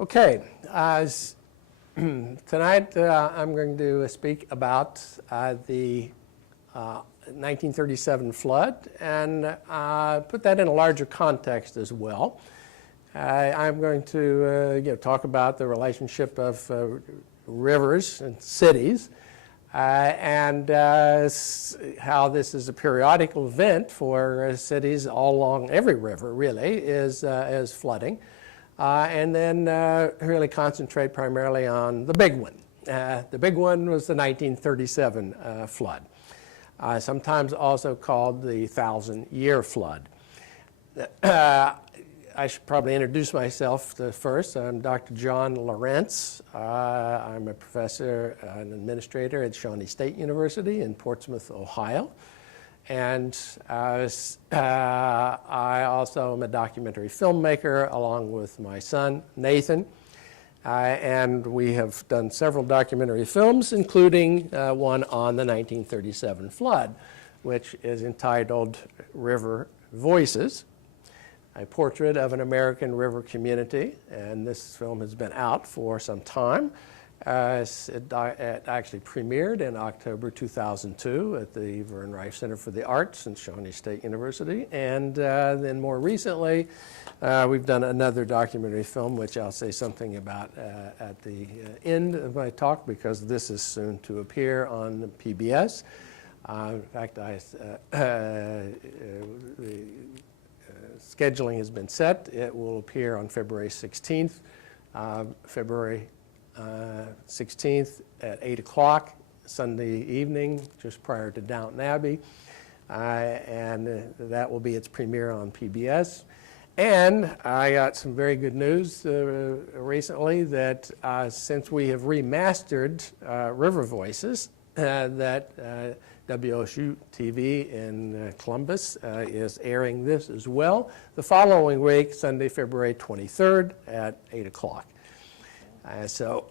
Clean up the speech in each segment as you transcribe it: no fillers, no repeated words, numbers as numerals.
Okay, tonight I'm going to speak about the 1937 flood and put that in a larger context as well. I'm going to talk about the relationship of rivers and cities and how this is a periodical event for cities all along every river, really, is flooding. And then really concentrate primarily on the big one. The big one was the 1937 flood, sometimes also called the 1,000-year flood. I should probably introduce myself first. I'm Dr. John Lorentz. I'm a professor and administrator at Shawnee State University in Portsmouth, Ohio. And I also am a documentary filmmaker along with my son, Nathan. And we have done several documentary films, including one on the 1937 flood, which is entitled River Voices, a portrait of an American river community. And this film has been out for some time. It actually premiered in October 2002 at the Vern Reif Center for the Arts in Shawnee State University. And then more recently, we've done another documentary film, which I'll say something about at the end of my talk, because this is soon to appear on PBS. In fact, the scheduling has been set. It will appear on February 16th, February 16th at 8 o'clock Sunday evening, just prior to Downton Abbey. And that will be its premiere on PBS. And I got some very good news recently that since we have remastered River Voices, that WSU TV in Columbus is airing this as well the following week, Sunday, February 23rd at 8 o'clock. So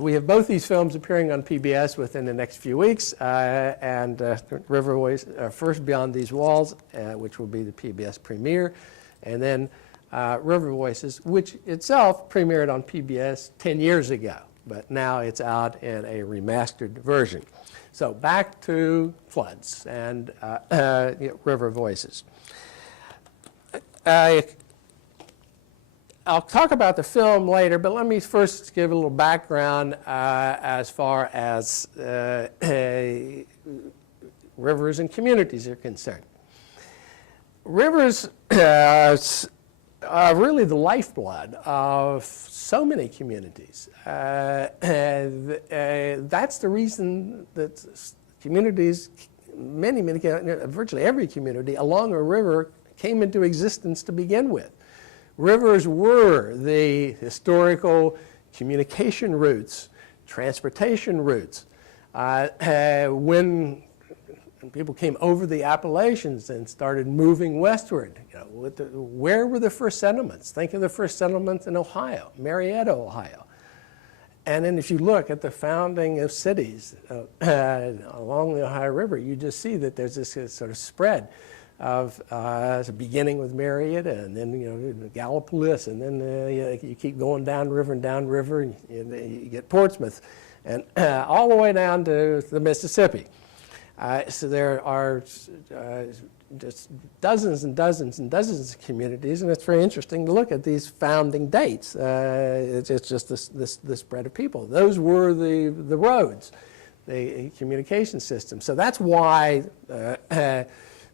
we have both these films appearing on PBS within the next few weeks, and River Voice, first Beyond These Walls, which will be the PBS premiere, and then River Voices, which itself premiered on PBS 10 years ago, but now it's out in a remastered version. So back to floods and River Voices. I'll talk about the film later, but let me first give a little background as far as rivers and communities are concerned. Rivers are really the lifeblood of so many communities. That's the reason that communities, virtually every community along a river came into existence to begin with. Rivers were the historical communication routes, transportation routes. When people came over the Appalachians and started moving westward, where were the first settlements? Think of the first settlements in Ohio, Marietta, Ohio. And then if you look at the founding of cities along the Ohio River, you just see that there's this sort of spread of beginning with Marietta, and then Gallipolis, and then you keep going downriver and downriver, and you get Portsmouth, and all the way down to the Mississippi. So there are just dozens and dozens and dozens of communities, and it's very interesting to look at these founding dates. It's just this spread of people. Those were the roads, the communication system. So that's why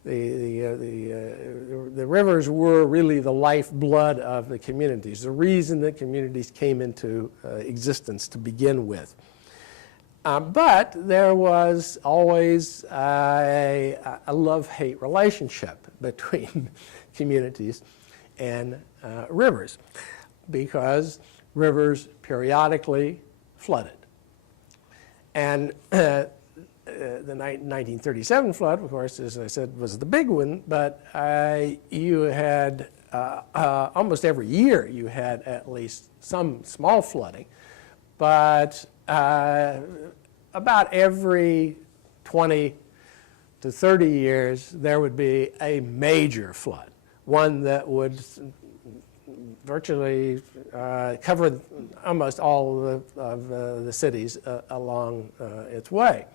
the rivers were really the lifeblood of the communities, the reason that communities came into existence to begin with. But there was always a love-hate relationship between communities and rivers, because rivers periodically flooded. And the 1937 flood, of course, as I said, was the big one, but you had almost every year you had at least some small flooding, but about every 20 to 30 years there would be a major flood, one that would virtually covered almost all of the cities along its way.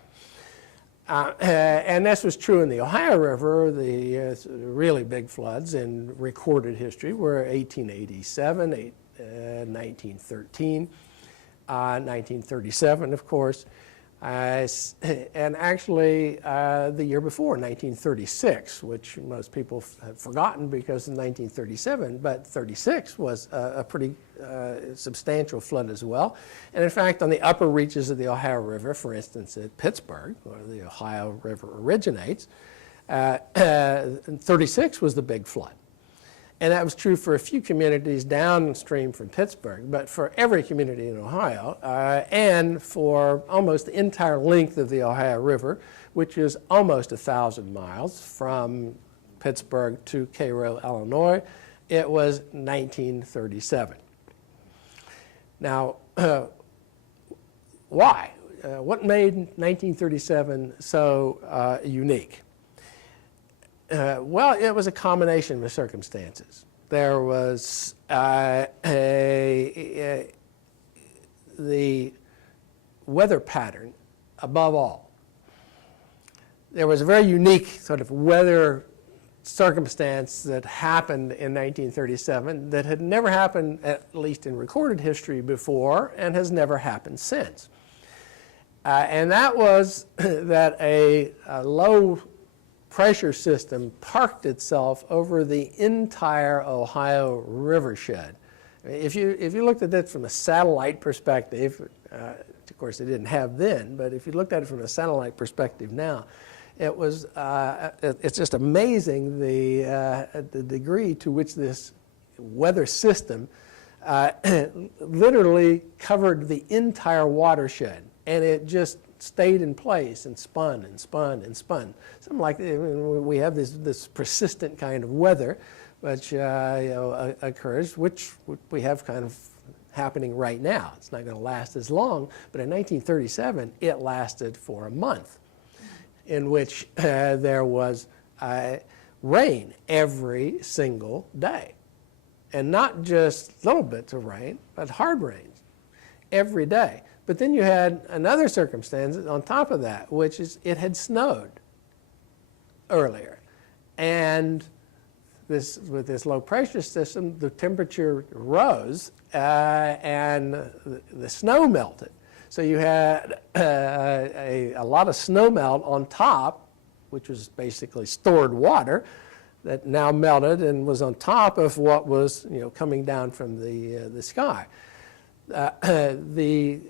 And this was true in the Ohio River. The really big floods in recorded history were 1887, 1913, 1937, of course, and actually the year before, 1936, which most people have forgotten because in 1937, but 36 was a pretty substantial flood as well. And in fact, on the upper reaches of the Ohio River, for instance, at Pittsburgh, where the Ohio River originates, 36 was the big flood. And that was true for a few communities downstream from Pittsburgh, but for every community in Ohio, and for almost the entire length of the Ohio River, which is almost 1,000 miles from Pittsburgh to Cairo, Illinois, it was 1937. Now, why? What made 1937 so unique? Well, it was a combination of circumstances. There was the weather pattern, above all. There was a very unique sort of weather circumstance that happened in 1937 that had never happened, at least in recorded history, before, and has never happened since. And that was that a low pressure system parked itself over the entire Ohio rivershed. If you looked at it from a satellite perspective, of course they didn't have then, but if you looked at it from a satellite perspective now, it was it's just amazing the degree to which this weather system literally covered the entire watershed, and it just stayed in place and spun and spun and spun. Something like we have this persistent kind of weather, which occurs, which we have kind of happening right now. It's not going to last as long, but in 1937 it lasted for a month, in which there was rain every single day, and not just little bits of rain, but hard rains every day. But then you had another circumstance on top of that, which is it had snowed earlier. And with this low pressure system, the temperature rose and the snow melted. So you had a lot of snow melt on top, which was basically stored water that now melted and was on top of what was coming down from the sky. The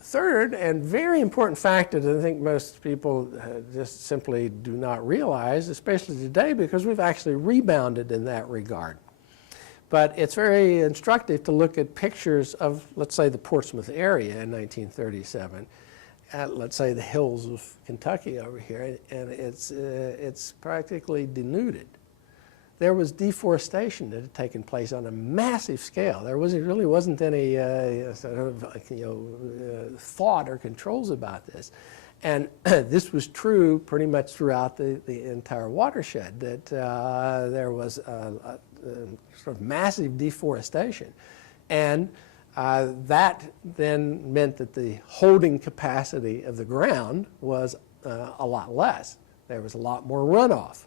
third and very important factor that I think most people just simply do not realize, especially today, because we've actually rebounded in that regard. But it's very instructive to look at pictures of, let's say, the Portsmouth area in 1937, at, let's say, the hills of Kentucky over here, and it's practically denuded. There was deforestation that had taken place on a massive scale. There really wasn't any sort of thought or controls about this. And this was true pretty much throughout the entire watershed, that there was a sort of massive deforestation. And that then meant that the holding capacity of the ground was a lot less. There was a lot more runoff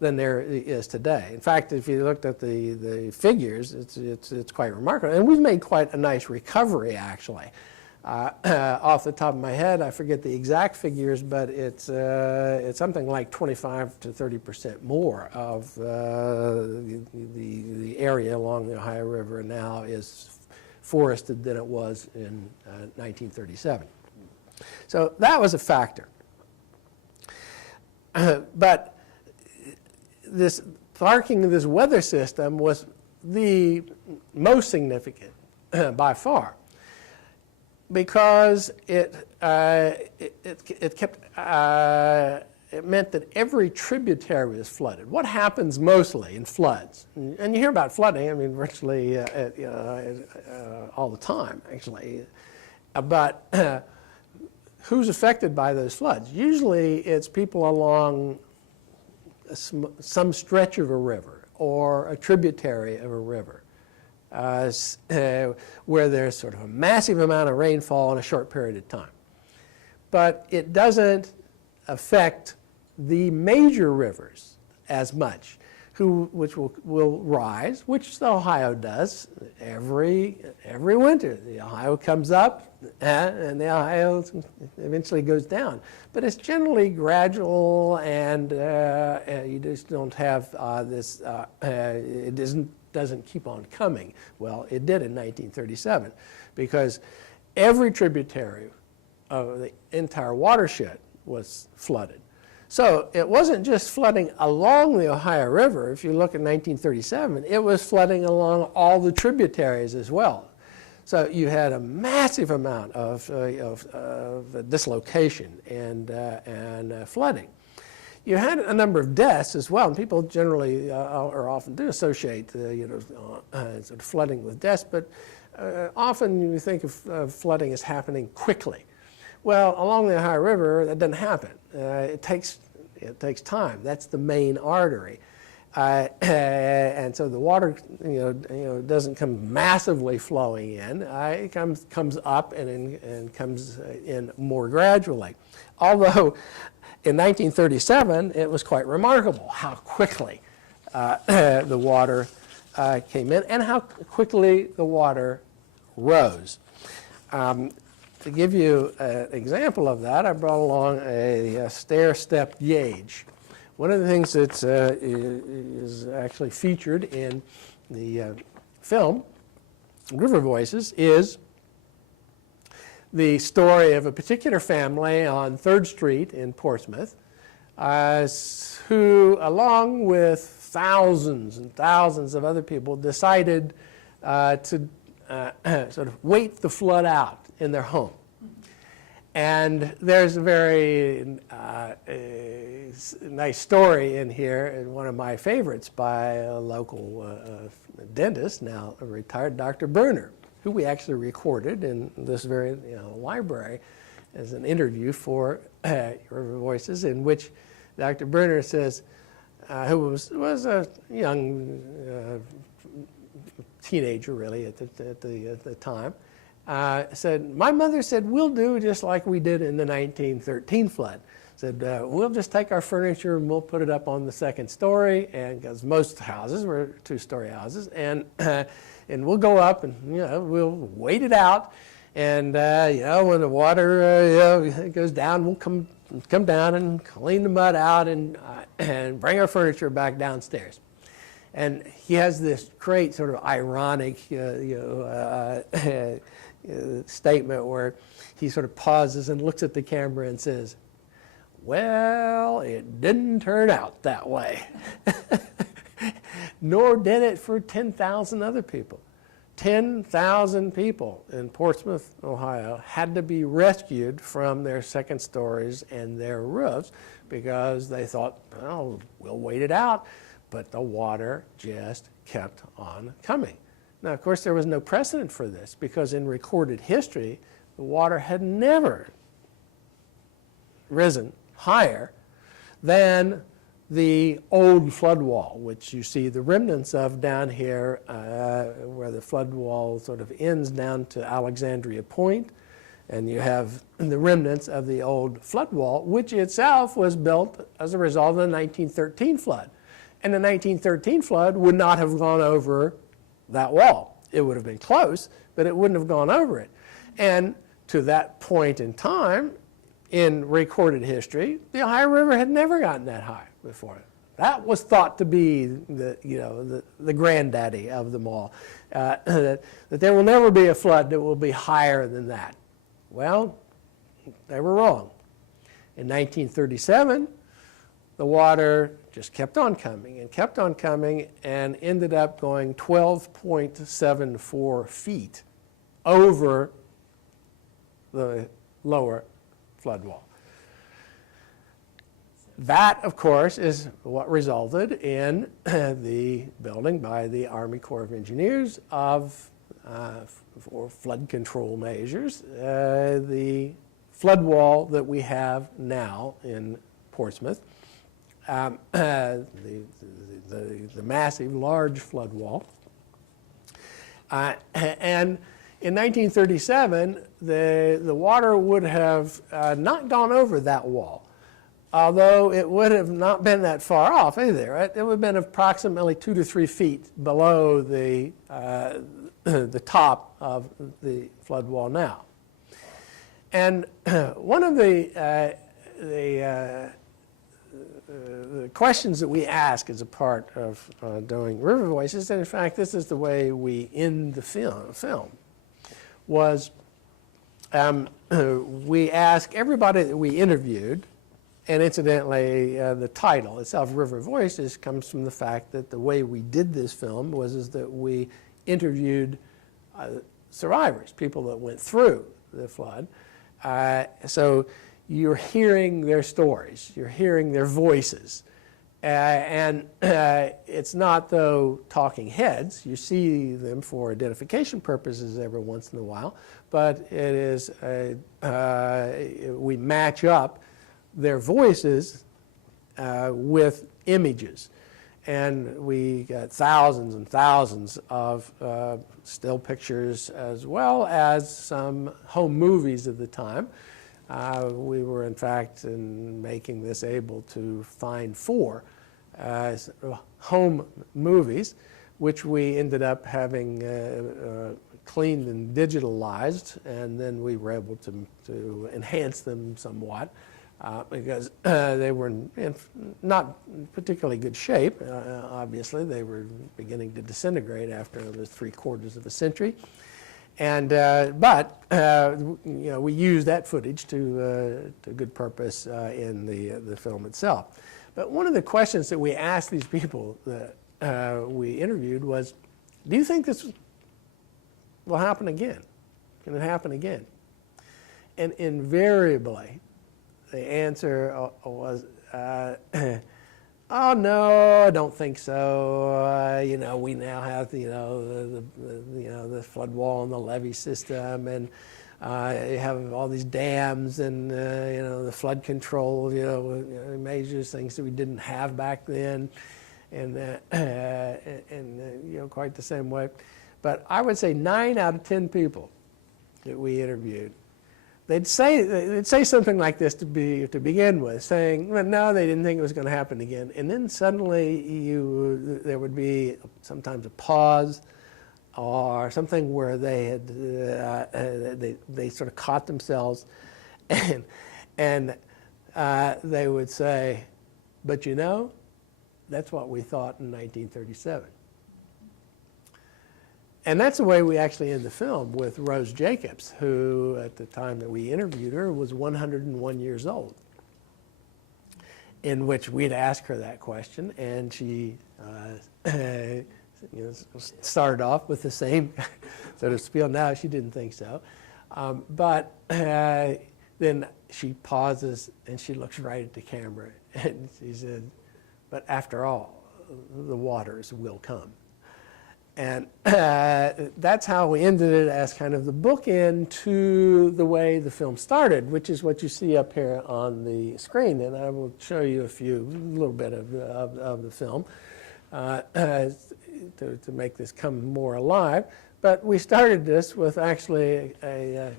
than there is today. In fact, if you looked at the figures, it's quite remarkable. And we've made quite a nice recovery, actually. Off the top of my head, I forget the exact figures, but it's something like 25 to 30% more of the area along the Ohio River now is forested than it was in 1937. So that was a factor. But this parking of this weather system was the most significant by far, because it meant that every tributary was flooded. What happens mostly in floods? And you hear about flooding, I mean, virtually all the time, actually. But who's affected by those floods? Usually it's people along some stretch of a river or a tributary of a river. where there's sort of a massive amount of rainfall in a short period of time. But it doesn't affect the major rivers as much, which will rise, which the Ohio does every winter. The Ohio comes up, and the Ohio eventually goes down. But it's generally gradual, and you just don't have this. It doesn't keep on coming. Well, it did in 1937, because every tributary of the entire watershed was flooded. So it wasn't just flooding along the Ohio River. If you look at 1937, it was flooding along all the tributaries as well. So you had a massive amount of dislocation and flooding. You had a number of deaths as well, and people generally or often do associate sort of flooding with deaths, but often you think of flooding as happening quickly. Well, along the Ohio River, that doesn't happen. It takes time. That's the main artery, and so the water, doesn't come massively flowing in. It comes up and comes in more gradually. Although, in 1937, it was quite remarkable how quickly the water came in and how quickly the water rose. To give you an example of that, I brought along a stair-step gauge. One of the things that is actually featured in the film, River Voices, is the story of a particular family on 3rd Street in Portsmouth, who, along with thousands and thousands of other people, decided to sort of wait the flood out in their home. And there's a very nice story in here, and one of my favorites, by a local dentist, now retired, Dr. Bruner, who we actually recorded in this very library as an interview for River Voices, in which Dr. Bruner says, who was a young teenager really at the time, said, my mother said, we'll do just like we did in the 1913 flood. Said, we'll just take our furniture and we'll put it up on the 2nd story, and because most houses were 2-story houses, and we'll go up and we'll wait it out, and when the water goes down, we'll come down and clean the mud out and bring our furniture back downstairs. And he has this great sort of ironic statement where he sort of pauses and looks at the camera and says, well, it didn't turn out that way. Nor did it for 10,000 other people. 10,000 people in Portsmouth, Ohio, had to be rescued from their 2nd stories and their roofs because they thought, well, we'll wait it out. But the water just kept on coming. Now, of course, there was no precedent for this, because in recorded history, the water had never risen higher than the old flood wall, which you see the remnants of down here, where the flood wall sort of ends down to Alexandria Point. And you have the remnants of the old flood wall, which itself was built as a result of the 1913 flood. And the 1913 flood would not have gone over that wall. It would have been close, but it wouldn't have gone over it. And to that point in time, in recorded history, the Ohio River had never gotten that high before. That was thought to be the granddaddy of them all. That there will never be a flood that will be higher than that. Well, they were wrong. In 1937, the water just kept on coming and ended up going 12.74 feet over the lower flood wall. That, of course, is what resulted in the building by the Army Corps of Engineers of, for flood control measures, the flood wall that we have now in Portsmouth. The massive, large flood wall. And in 1937, the water would have not gone over that wall, although it would have not been that far off either. Right? It would have been approximately 2 to 3 feet below the top of the flood wall now. And one of the questions that we ask as a part of doing River Voices, and in fact this is the way we end the film, was we ask everybody that we interviewed, and incidentally the title itself, River Voices, comes from the fact that the way we did this film is that we interviewed survivors, people that went through the flood. So you're hearing their stories, you're hearing their voices. And it's not, though, talking heads. You see them for identification purposes every once in a while, but it is we match up their voices with images. And we got thousands and thousands of still pictures, as well as some home movies of the time. We were, in fact, in making this, able to find 4 home movies, which we ended up having cleaned and digitalized, and then we were able to enhance them somewhat. Because they were in not particularly good shape. Obviously, they were beginning to disintegrate after the 3/4 of a century, and but you know, we used that footage to good purpose in the film itself. But one of the questions that we asked these people that we interviewed was, "Do you think this will happen again? Can it happen again?" And invariably, the answer was, "Oh no, I don't think so. You know, we now have the flood wall and the levee system, and you have all these dams and you know, the flood control, measures, things that we didn't have back then, and you know, quite the same way." But I would say 9 out of 10 people that we interviewed, they'd say something like this to begin with, saying, well, no, they didn't think it was going to happen again. And then suddenly there would be sometimes a pause or something where they had they sort of caught themselves, and they would say, "But you know, that's what we thought in 1937." And that's the way we actually end the film with Rose Jacobs, who at the time that we interviewed her was 101 years old, in which we'd ask her that question, and she started off with the same sort of spiel. Now she didn't think so, but then she pauses and she looks right at the camera and she said, "But after all, the waters will come." And that's how we ended it, as kind of the bookend to the way the film started, which is what you see up here on the screen. And I will show you a little bit of the film to make this come more alive. But we started this with actually a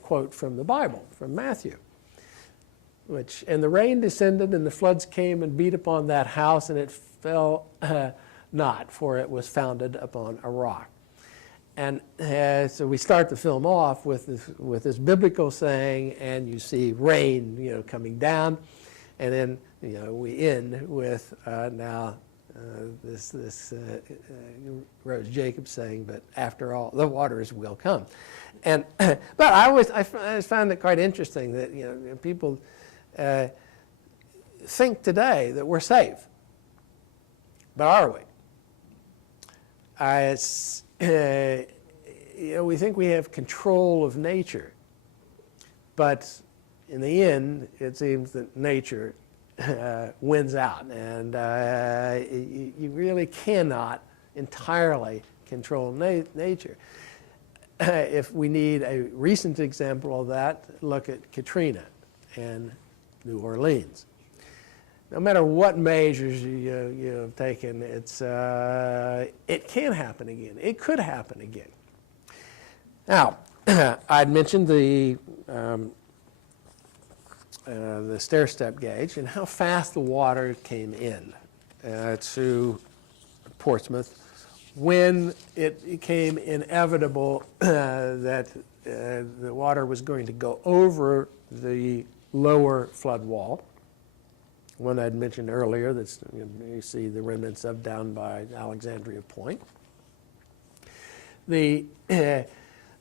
quote from the Bible, from Matthew, which, "And the rain descended, and the floods came and beat upon that house, and it fell not, for it was founded upon a rock." And so we start the film off with this biblical saying, and you see rain, coming down, and then we end with this Rose Jacobs saying, "But after all, the waters will come." And but I always found it quite interesting that people think today that we're safe, but are we? We think we have control of nature, but in the end, it seems that nature wins out, and you really cannot entirely control nature. If we need a recent example of that, look at Katrina and New Orleans. no matter what measures you have taken, it can happen again. It could happen again. Now, I'd mentioned the stair-step gauge and how fast the water came in to Portsmouth when it became inevitable that the water was going to go over the lower flood wall, one I'd mentioned earlier that you see the remnants of down by Alexandria Point. The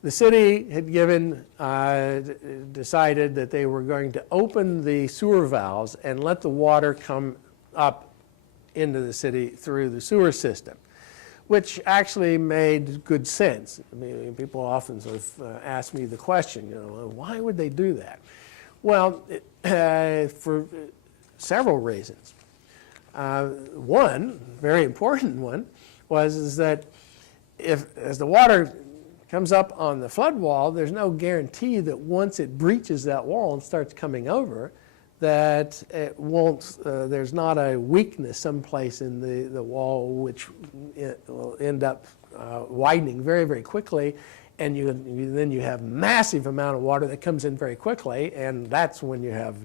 city had decided that they were going to open the sewer valves and let the water come up into the city through the sewer system, which actually made good sense. I mean, people often sort of ask me the question, why would they do that? Well, for several reasons. One, very important one, is that as the water comes up on the flood wall, there's no guarantee that once it breaches that wall and starts coming over, that it won't, there's not a weakness someplace in the wall which will end up widening very, very quickly, and then you have massive amount of water that comes in very quickly, and that's when you have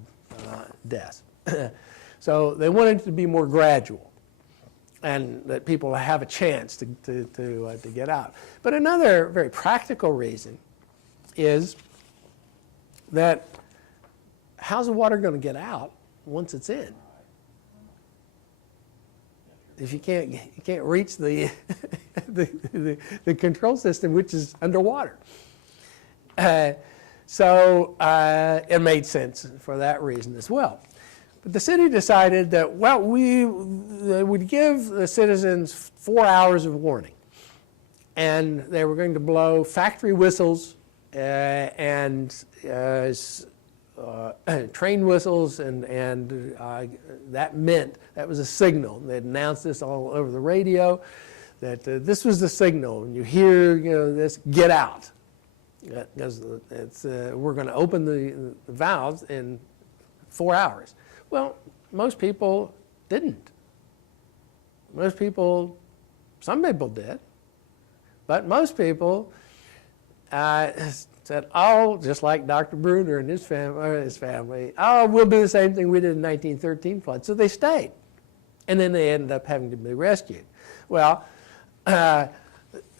death. So they wanted it to be more gradual, and that people have a chance to get out. But another very practical reason is that how's the water going to get out once it's in? If you can't reach the the control system, which is underwater. So it made sense for that reason as well. But the city decided that, well, they would give the citizens 4 hours of warning. And they were going to blow factory whistles and train whistles, and that meant, that was a signal. They'd announced this all over the radio, that this was the signal. And you hear, this, get out. Because we're going to open the valves in 4 hours. Well, most people didn't. Some people did, but most people said, oh, just like Dr. Bruner and his family, oh, we'll do the same thing we did in 1913 flood. So they stayed, and then they ended up having to be rescued. Well,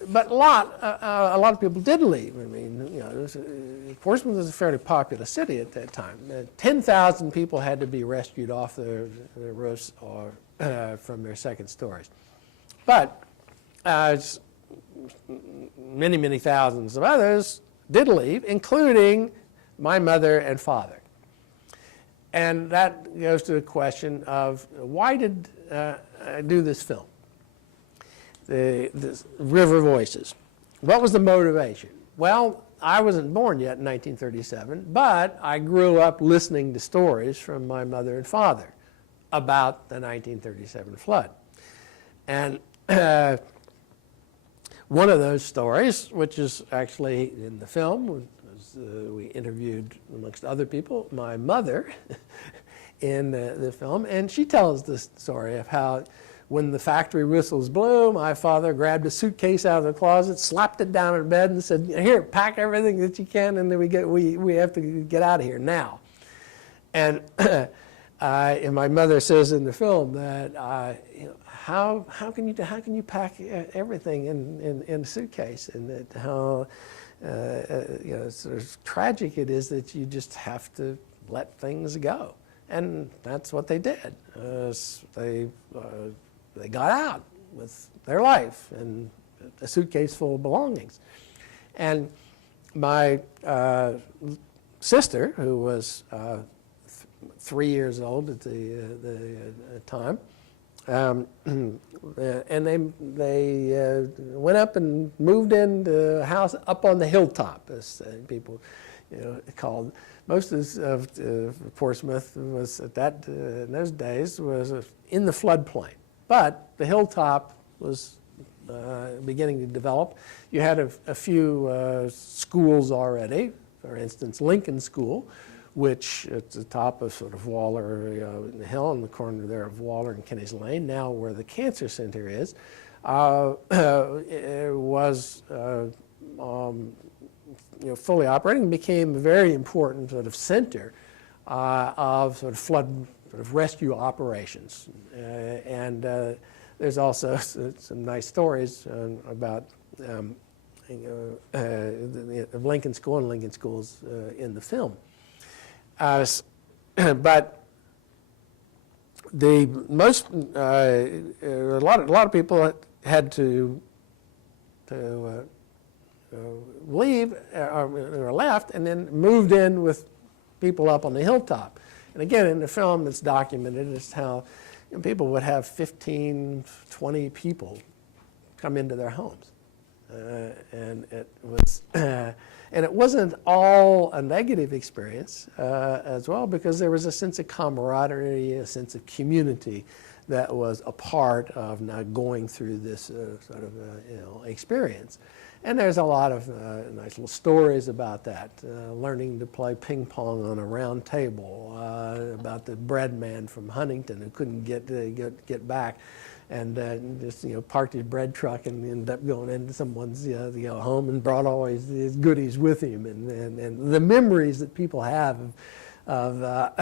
but a lot of people did leave. I mean, Portsmouth was a fairly populous city at that time. 10,000 people had to be rescued off their roofs or from their second stories. But many, many thousands of others did leave, including my mother and father. And that goes to the question of why did I do this film? The River Voices. What was the motivation? Well, I wasn't born yet in 1937, but I grew up listening to stories from my mother and father about the 1937 flood. And one of those stories, which is actually in the film, was, we interviewed, amongst other people, my mother in the film, and she tells this story of how when the factory whistles blew, my father grabbed a suitcase out of the closet, slapped it down in bed, and said, "Here, pack everything that you can, and then we have to get out of here now." And my mother says in the film that how can you pack everything in a suitcase, and that how sort of tragic it is that you just have to let things go. And that's what they did. They got out with their life and a suitcase full of belongings. And my sister, who was 3 years old at the time, and they went up and moved into a house up on the hilltop, as people called. Most of Portsmouth was in those days was in the floodplain. But the hilltop was beginning to develop. You had a few schools already. For instance, Lincoln School which at the top of sort of Waller, in the hill in the corner there of Waller and Kenny's Lane, now where the cancer center is, it was fully operating and became a very important sort of center of sort of flood sort of rescue operations. And there's also some nice stories about of Lincoln School and Lincoln Schools in the film. But the most, a lot of people had to leave or left, and then moved in with people up on the hilltop. And again, in the film, it's documented as how people would have 15, 20 people come into their homes. And it was, and it wasn't all a negative experience as well, because there was a sense of camaraderie, a sense of community that was a part of now going through this sort of experience. And there's a lot of nice little stories about that. Learning to play ping pong on a round table, about the bread man from Huntington who couldn't get back, and just parked his bread truck and ended up going into someone's home and brought all his goodies with him, and the memories that people have of that.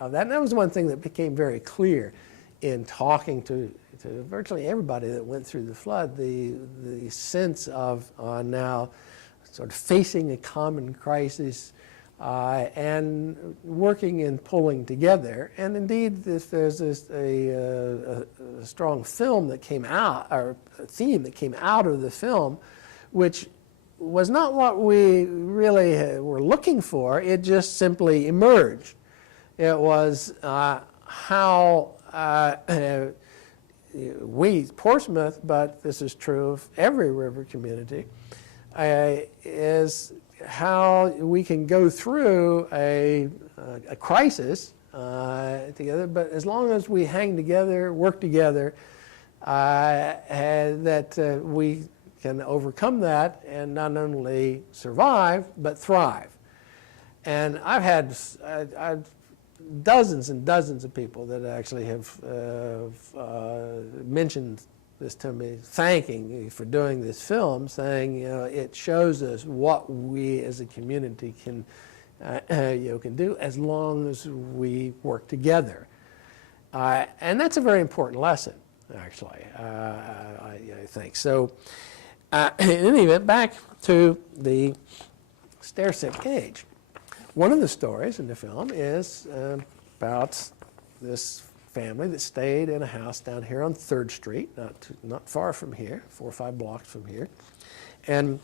And that was one thing that became very clear in talking to virtually everybody that went through the flood, the sense of now sort of facing a common crisis and working and pulling together. And indeed, there's a strong film that came out, or a theme that came out of the film, which was not what we really were looking for. It just simply emerged. It was how we, Portsmouth, but this is true of every river community, is how we can go through a crisis together, but as long as we hang together, work together, that we can overcome that and not only survive, but thrive. And I've had dozens and dozens of people that actually have mentioned this to me, thanking me for doing this film, saying, it shows us what we as a community can do as long as we work together. And that's a very important lesson, actually, I think. So in any event, back to the stair-step gauge. One of the stories in the film is about this family that stayed in a house down here on 3rd Street, not far from here, 4 or 5 blocks from here. And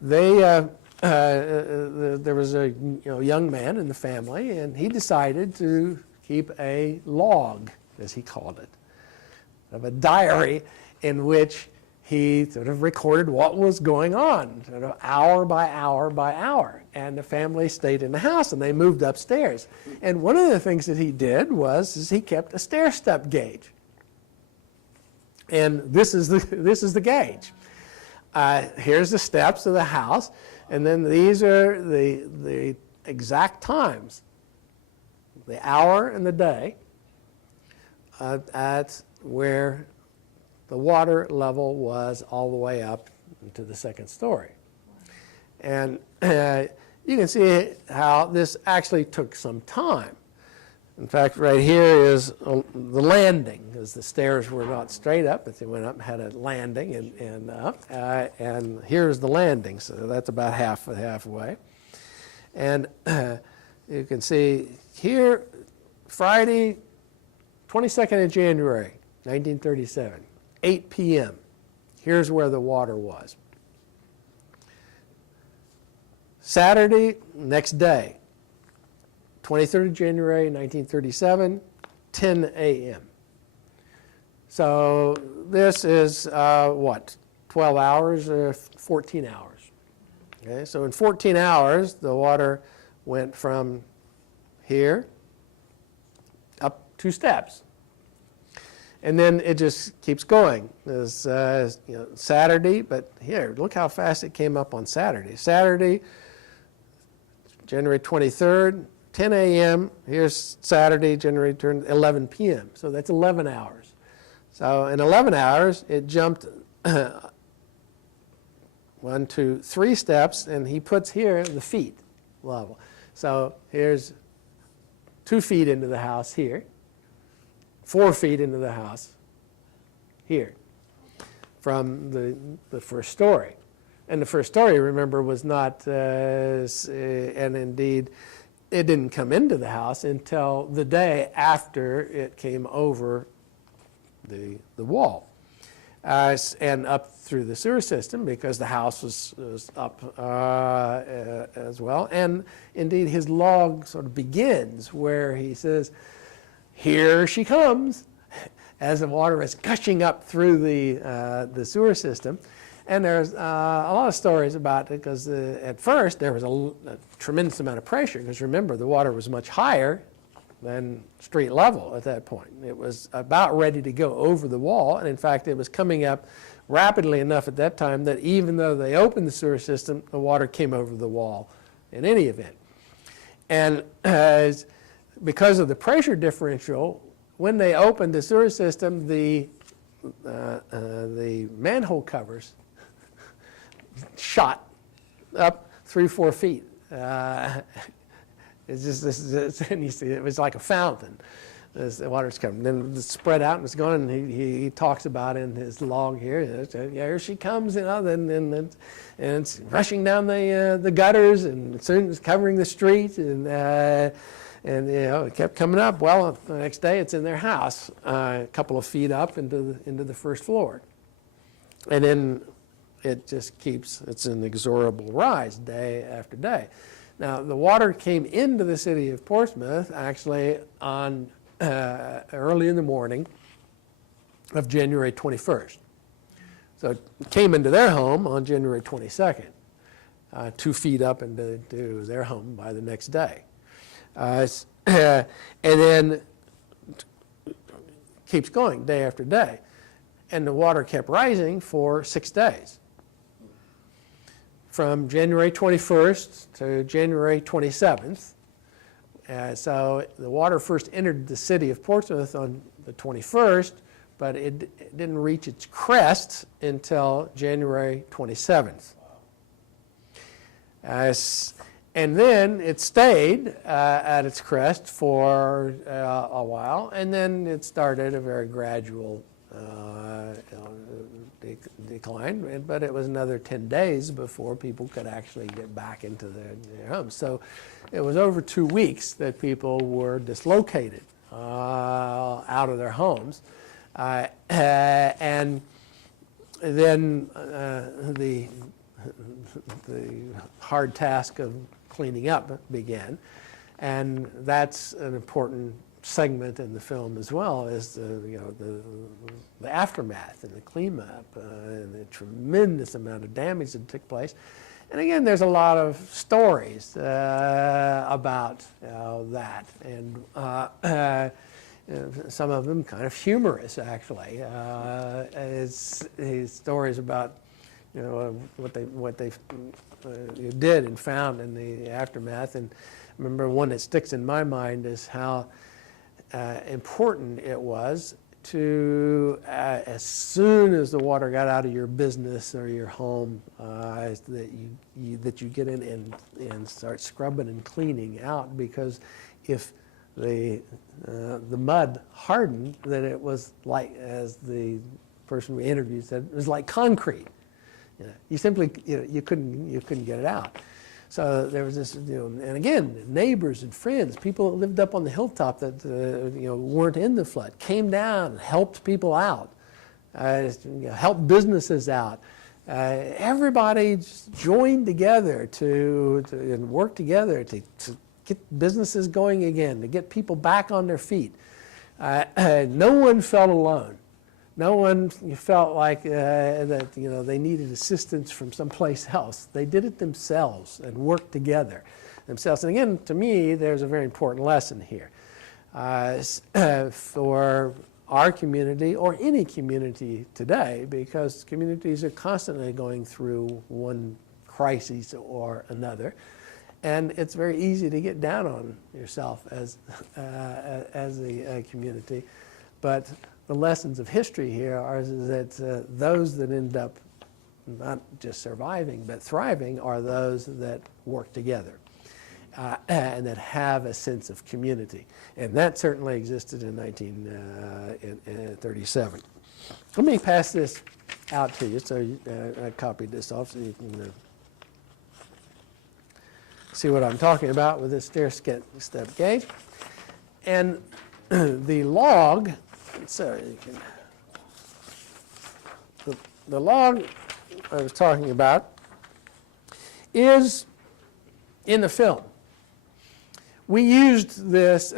they, there was a young man in the family, and he decided to keep a log, as he called it, of a diary in which he sort of recorded what was going on, sort of hour by hour by hour. And the family stayed in the house, and they moved upstairs. And one of the things that he did was he kept a stair-step gauge. And this is the gauge. Here's the steps of the house, and then these are the exact times, the hour and the day, at where the water level was all the way up to the 2nd story. And you can see how this actually took some time. In fact, right here is the landing, because the stairs were not straight up, but they went up and had a landing and up. And here's the landing, so that's about halfway. And you can see here, Friday, 22nd of January, 1937. 8 p.m. Here's where the water was. Saturday, next day, 23rd of January, 1937, 10 a.m. So this is, 12 hours or 14 hours. Okay, so in 14 hours, the water went from here up 2 steps. And then it just keeps going. There's Saturday, but here, look how fast it came up on Saturday. Saturday, January 23rd, 10 a.m. Here's Saturday, January 11 p.m. So that's 11 hours. So in 11 hours, it jumped 1, 2, 3 steps, and he puts here the feet level. So here's 2 feet into the house here, 4 feet into the house here from the first story. And the first story, remember, was not, and indeed, it didn't come into the house until the day after it came over the wall and up through the sewer system, because the house was up as well. And indeed, his log sort of begins where he says, "Here she comes," as the water is gushing up through the sewer system. And there's a lot of stories about it, because at first there was a tremendous amount of pressure, because remember, the water was much higher than street level at that point. It was about ready to go over the wall, and in fact it was coming up rapidly enough at that time that even though they opened the sewer system, the water came over the wall in any event. And because of the pressure differential, when they opened the sewer system, the manhole covers shot up 3-4 feet. It's just and you see, it was like a fountain as the water's coming. Then it spread out and it's going. And he talks about in his log here. Yeah, here she comes, you know. And it's rushing down the gutters, and soon it's covering the street, and you know, it kept coming up. Well, the next day it's in their house, a couple of feet up into the first floor, and then it just keeps. It's an inexorable rise day after day. Now, the water came into the city of Portsmouth actually on early in the morning of January 21st. So it came into their home on January 22nd, 2 feet up into their home by the next day. And then keeps going day after day. And the water kept rising for 6 days. From January 21st to January 27th. So the water first entered the city of Portsmouth on the 21st, but it didn't reach its crest until January 27th. And then it stayed at its crest for a while, and then it started a very gradual decline, but it was another 10 days before people could actually get back into their homes. So it was over 2 weeks that people were dislocated out of their homes. And then the hard task of cleaning up began. And that's an important segment in the film as well, is the aftermath and the cleanup and the tremendous amount of damage that took place. And again, there's a lot of stories about that, and some of them kind of humorous, actually. It's stories about what they did and found in the aftermath. And I remember one that sticks in my mind is how important it was to, as soon as the water got out of your business or your home, that you get in and start scrubbing and cleaning out, because if the mud hardened, then it was like, as the person we interviewed said, it was like concrete. You simply you couldn't get it out. So there was this, and again, neighbors and friends, people that lived up on the hilltop that weren't in the flood, came down, helped people out, helped businesses out. Everybody just joined together and worked together to get businesses going again, to get people back on their feet. No one felt alone. No one felt like that they needed assistance from someplace else. They did it themselves and worked together themselves. And again, to me, there's a very important lesson here for our community or any community today, because communities are constantly going through one crisis or another. and it's very easy to get down on yourself as a community. But the lessons of history here are that those that end up not just surviving but thriving are those that work together and that have a sense of community. And that certainly existed in 1937. Let me pass this out to you. So I copied this off so you can see what I'm talking about with this stair-step gauge. And the log, so you can, the log I was talking about is in the film. We used this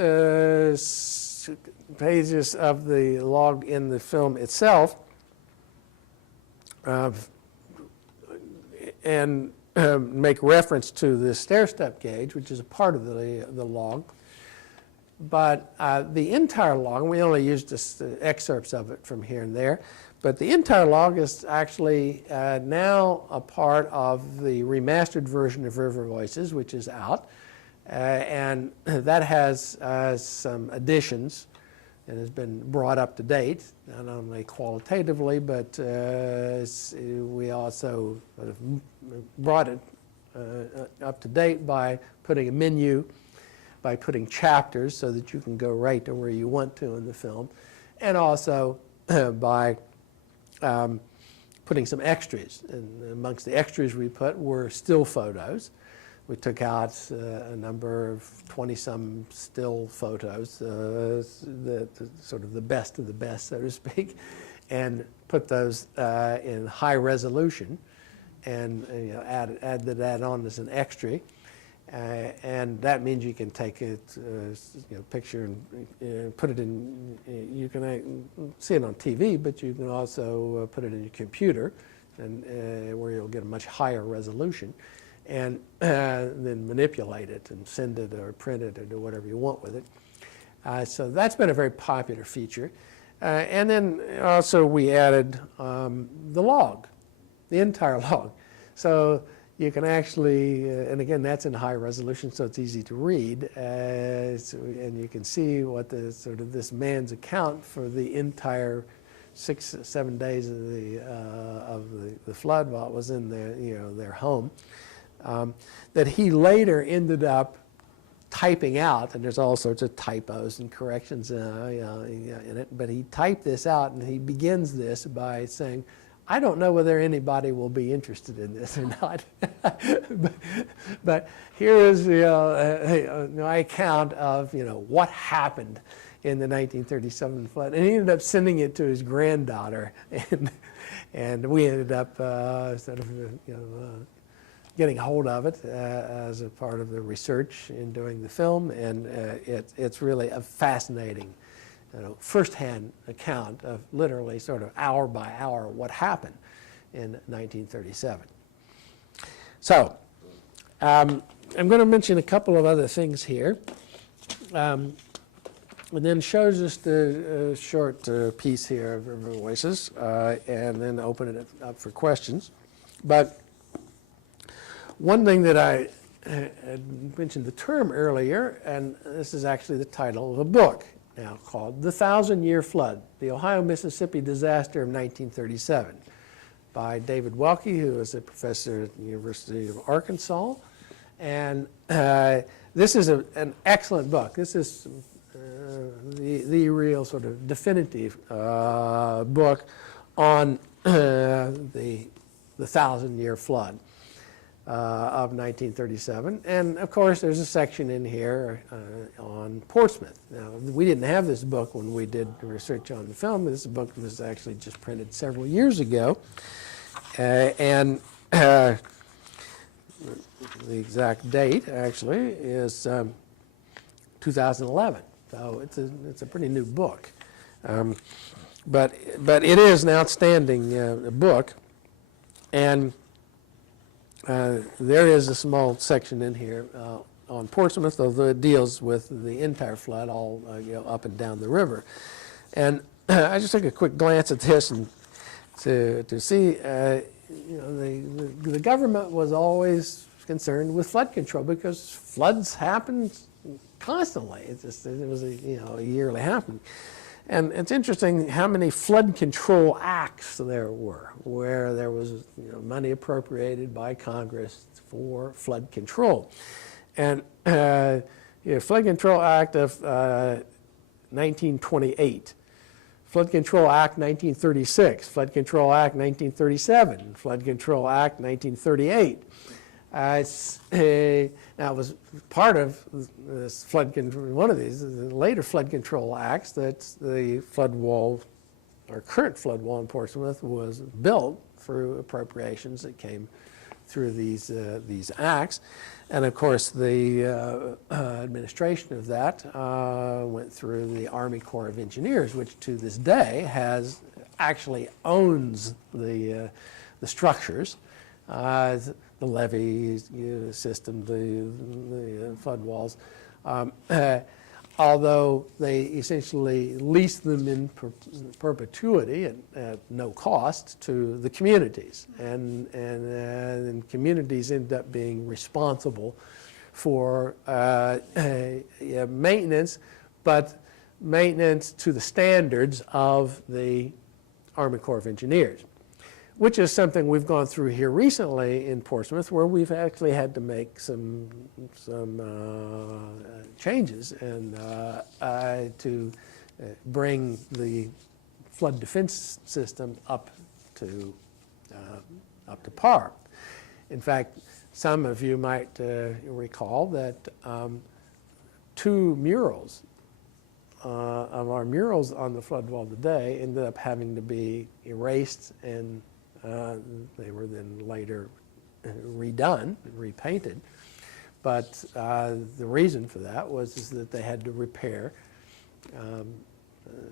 pages of the log in the film itself and make reference to the stair-step gauge, which is a part of the log. But the entire log, we only used just excerpts of it from here and there, but the entire log is actually now a part of the remastered version of River Voices, which is out. And that has some additions and has been brought up to date, not only qualitatively, but we also sort of brought it up to date by putting a menu, by putting chapters so that you can go right to where you want to in the film, and also by putting some extras. And amongst the extras we put were still photos. We took out a number of 20-some still photos, sort of the best of the best, so to speak, and put those in high resolution, and added that on as an extra. And that means you can take it, picture and put it in. You can see it on TV, but you can also put it in your computer, and where you'll get a much higher resolution. And then manipulate it and send it or print it or do whatever you want with it. So that's been a very popular feature. And then also we added the log, the entire log. So you can actually, and again, that's in high resolution, so it's easy to read. And you can see what the sort of this man's account for the entire 6-7 days of the flood while it was in their home. That he later ended up typing out, and there's all sorts of typos and corrections in it, but he typed this out, and he begins this by saying, I don't know whether anybody will be interested in this or not, but here is my account of what happened in the 1937 flood, and he ended up sending it to his granddaughter, and we ended up sort of getting hold of it as a part of the research in doing the film, and it's really a fascinating first-hand account of literally sort of hour by hour what happened in 1937. So I'm going to mention a couple of other things here, and then show just a short piece here of River Voices, and then open it up for questions. But one thing that I had mentioned the term earlier, and this is actually the title of a book now called The 1,000-Year Flood, the Ohio-Mississippi Disaster of 1937, by David Welke, who is a professor at the University of Arkansas. And this is an excellent book. This is the real sort of definitive book on the 1,000-year flood of 1937. And of course there's a section in here on Portsmouth. Now we didn't have this book when we did research on the film. This book was actually just printed several years ago, and the exact date actually is 2011. So it's a pretty new book, but it is an outstanding book, and there is a small section in here on Portsmouth, although it deals with the entire flood, all up and down the river. And I just took a quick glance at this and to see, the government was always concerned with flood control because floods happen constantly. It was a yearly happening. And it's interesting how many flood control acts there were, where there was money appropriated by Congress for flood control. And Flood Control Act of 1928, Flood Control Act 1936, Flood Control Act 1937, Flood Control Act 1938. Now, it was part of this flood control, one of these, the later flood control acts, that the flood wall, or current flood wall in Portsmouth, was built through appropriations that came through these acts. And of course, the administration of that went through the Army Corps of Engineers, which to this day actually owns the structures. The levee system, the flood walls, although they essentially lease them in perpetuity at no cost to the communities, and communities end up being responsible for maintenance, but maintenance to the standards of the Army Corps of Engineers, which is something we've gone through here recently in Portsmouth, where we've actually had to make some changes and to bring the flood defense system up to par. In fact, some of you might recall that 2 murals of our murals on the flood wall today ended up having to be erased, and they were then later redone, repainted. But the reason for that was that they had to repair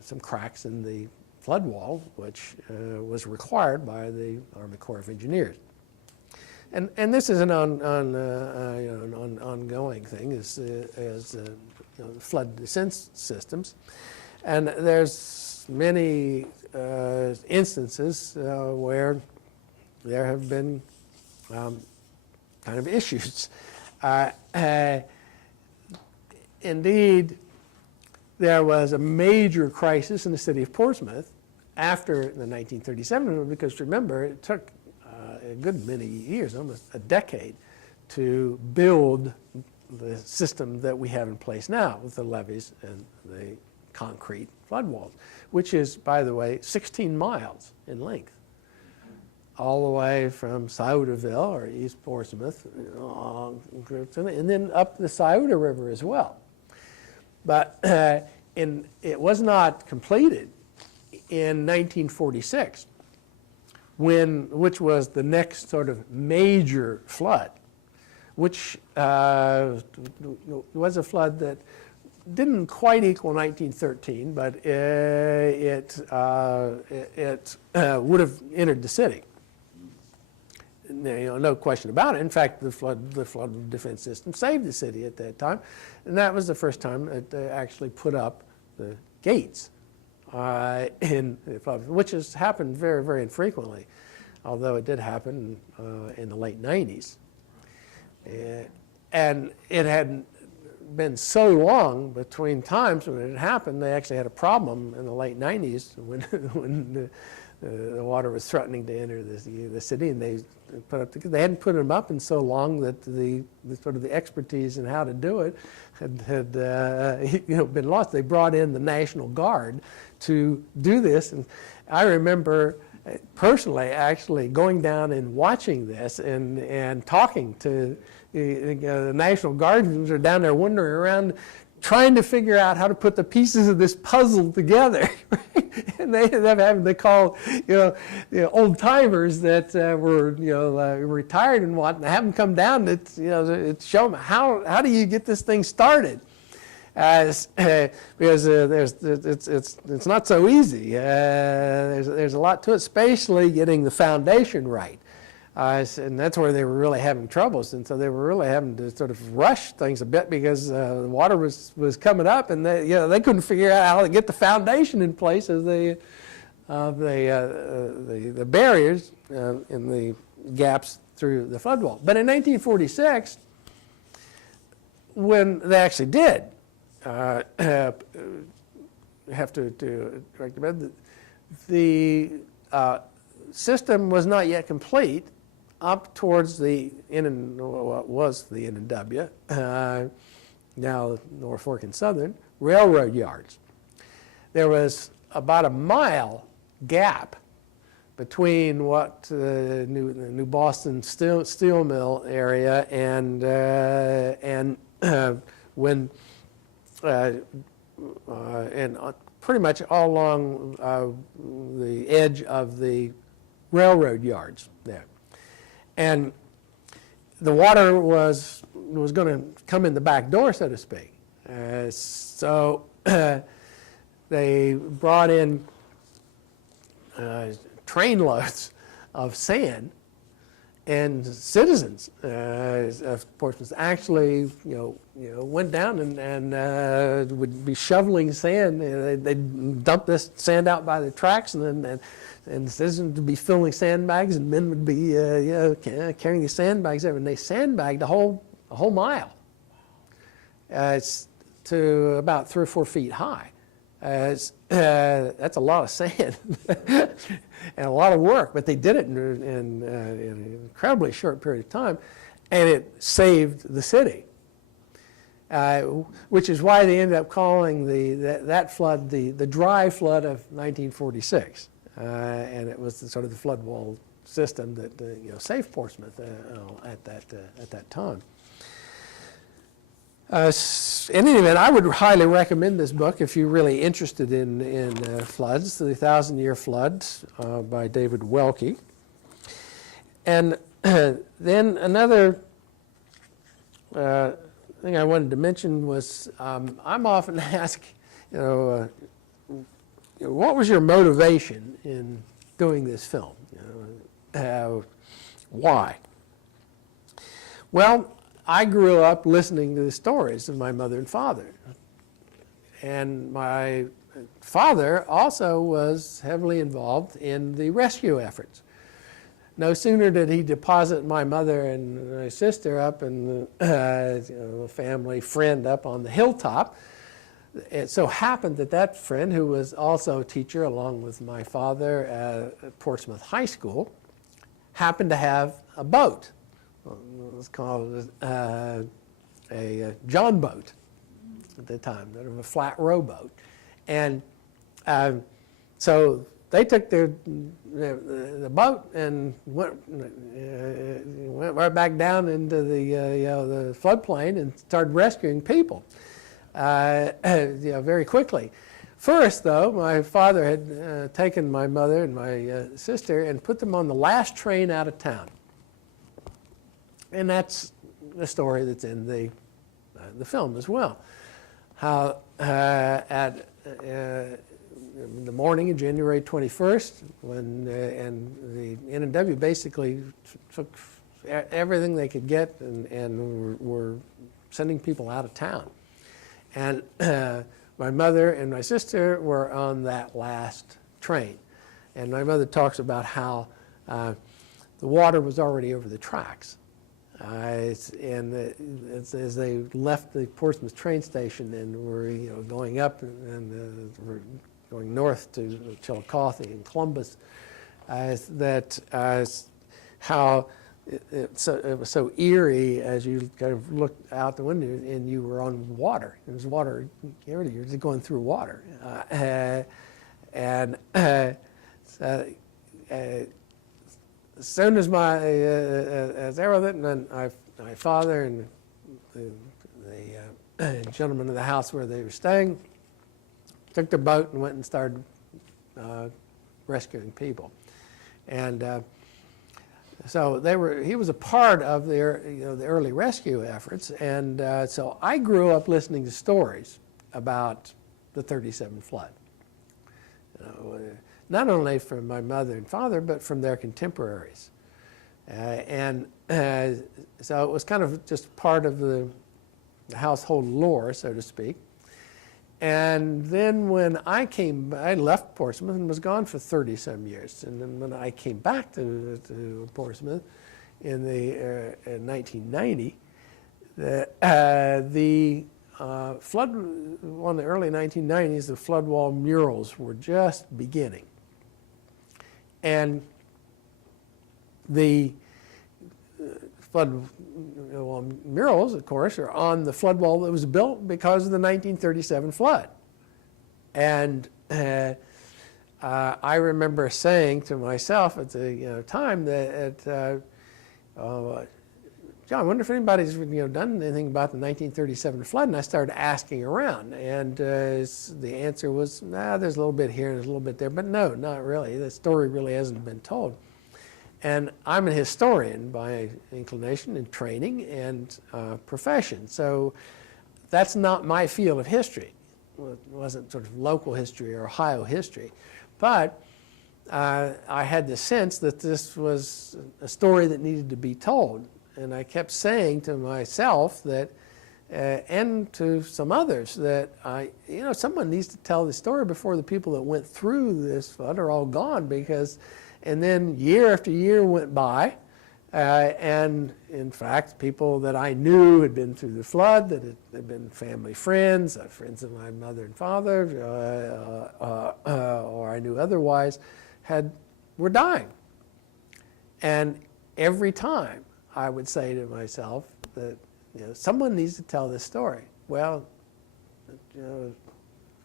some cracks in the flood wall, which was required by the Army Corps of Engineers. And this is an ongoing thing, as flood defense systems. And there's many instances where there have been kind of issues. Indeed, there was a major crisis in the city of Portsmouth after the 1937, because remember, it took a good many years, almost a decade, to build the system that we have in place now with the levees and the concrete flood walls, which is, by the way, 16 miles in length, all the way from Sciotoville, or East Portsmouth, and then up the Scioto River as well. But it was not completed in 1946, which was the next sort of major flood, which was a flood that didn't quite equal 1913, but it would have entered the city. No question about it. In fact, the flood defense system saved the city at that time, and that was the first time that they actually put up the gates which has happened very, very infrequently, although it did happen in the late 90s. And it hadn't been so long between times when it happened. They actually had a problem in the late 90s when the water was threatening to enter the city, and they hadn't put them up in so long that the sort of the expertise in how to do it had been lost. They brought in the National Guard to do this, and I remember personally actually going down and watching this and talking to the National Guardsmen who are down there wandering around trying to figure out how to put the pieces of this puzzle together. And they ended up having to call, old timers that were, retired and whatnot, have them come down to, show them how do you get this thing started. Because it's not so easy. There's a lot to it, especially getting the foundation right. And that's where they were really having troubles, and so they were really having to sort of rush things a bit because the water was coming up, and they couldn't figure out how to get the foundation in place of the barriers in the gaps through the flood wall. But in 1946, when they actually did have to correct the system was not yet complete up towards the what was the N&W, now North Fork and Southern, railroad yards. There was about a mile gap between what the New Boston steel mill area and when and pretty much all along the edge of the railroad yards there. And the water was going to come in the back door, so to speak. So they brought in train loads of sand, and citizens of Portsmouth actually, went down and would be shoveling sand. They'd dump this sand out by the tracks, and citizens would be filling sandbags, and men would be carrying these sandbags over, and they sandbagged a whole mile. It's to about 3 or 4 feet high. That's a lot of sand and a lot of work, but they did it in an incredibly short period of time, and it saved the city, which is why they ended up calling that flood the dry flood of 1946, and it was sort of the flood wall system that saved Portsmouth at that time. In any event, I would highly recommend this book if you're really interested in floods, The 1,000-Year Flood by David Welke. And then another thing I wanted to mention was I'm often asked, what was your motivation in doing this film? Why? Well, I grew up listening to the stories of my mother and father. And my father also was heavily involved in the rescue efforts. No sooner did he deposit my mother and my sister up in a family friend up on the hilltop. It so happened that friend, who was also a teacher along with my father at Portsmouth High School, happened to have a boat. It was called a John boat at the time, sort of a flat rowboat. And so they took the boat and went right back down into the floodplain and started rescuing people very quickly. First, though, my father had taken my mother and my sister and put them on the last train out of town. And that's the story that's in the film as well. How at the morning of January 21st, when and the N&W basically took everything they could get and were sending people out of town. And my mother and my sister were on that last train. And my mother talks about how the water was already over the tracks. And as they left the Portsmouth train station and were going up and were going north to Chillicothe and Columbus, how it was so eerie as you kind of looked out the window and you were on water. It was water, you're just going through water. As soon as as they were with it, and then my father and the gentleman of the house where they were staying took their boat and went and started rescuing people. And so he was a part of their the early rescue efforts. And so I grew up listening to stories about the 37 flood. Not only from my mother and father, but from their contemporaries. So it was kind of just part of the household lore, so to speak. And then when I left Portsmouth and was gone for 30-some years. And then when I came back to Portsmouth, in 1990, that the flood, on the early 1990s, the flood wall murals were just beginning. And the flood wall murals, of course, are on the flood wall that was built because of the 1937 flood. And I remember saying to myself at the time that, John, I wonder if anybody's done anything about the 1937 flood, and I started asking around, and the answer was, there's a little bit here and there's a little bit there, but no, not really. The story really hasn't been told. And I'm a historian by inclination and training and profession, so that's not my field of history. It wasn't sort of local history or Ohio history, but I had the sense that this was a story that needed to be told. And I kept saying to myself that, and to some others, that someone needs to tell the story before the people that went through this flood are all gone. Because, and then year after year went by, and in fact, people that I knew had been through the flood, that had been family friends, friends of my mother and father, or I knew otherwise, were dying. And every time I would say to myself that someone needs to tell this story. Well,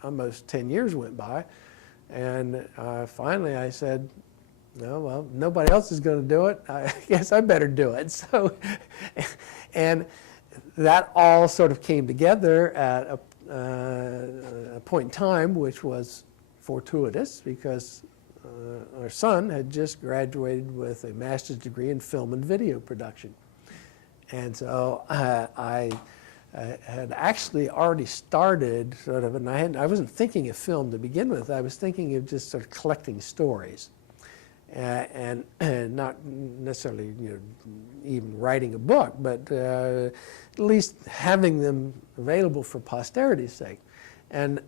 almost 10 years went by, and finally I said, no, well, nobody else is going to do it. I guess I better do it. So, and that all sort of came together at a point in time which was fortuitous, because our son had just graduated with a master's degree in film and video production. And so I had actually already started sort of, and I wasn't thinking of film to begin with. I was thinking of just sort of collecting stories, and not necessarily even writing a book, but at least having them available for posterity's sake. And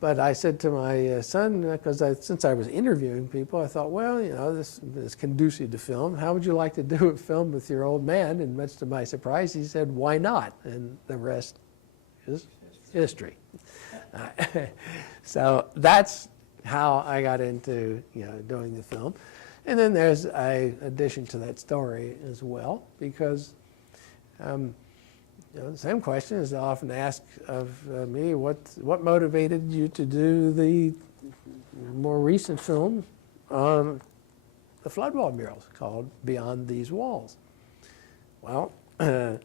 but I said to my son, because since I was interviewing people, I thought, well, this is conducive to film. How would you like to do a film with your old man? And much to my surprise, he said, why not? And the rest is history. So that's how I got into doing the film. And then there's an addition to that story as well, because the same question is often asked of me, what motivated you to do the more recent film on the flood wall murals called Beyond These Walls? Well, the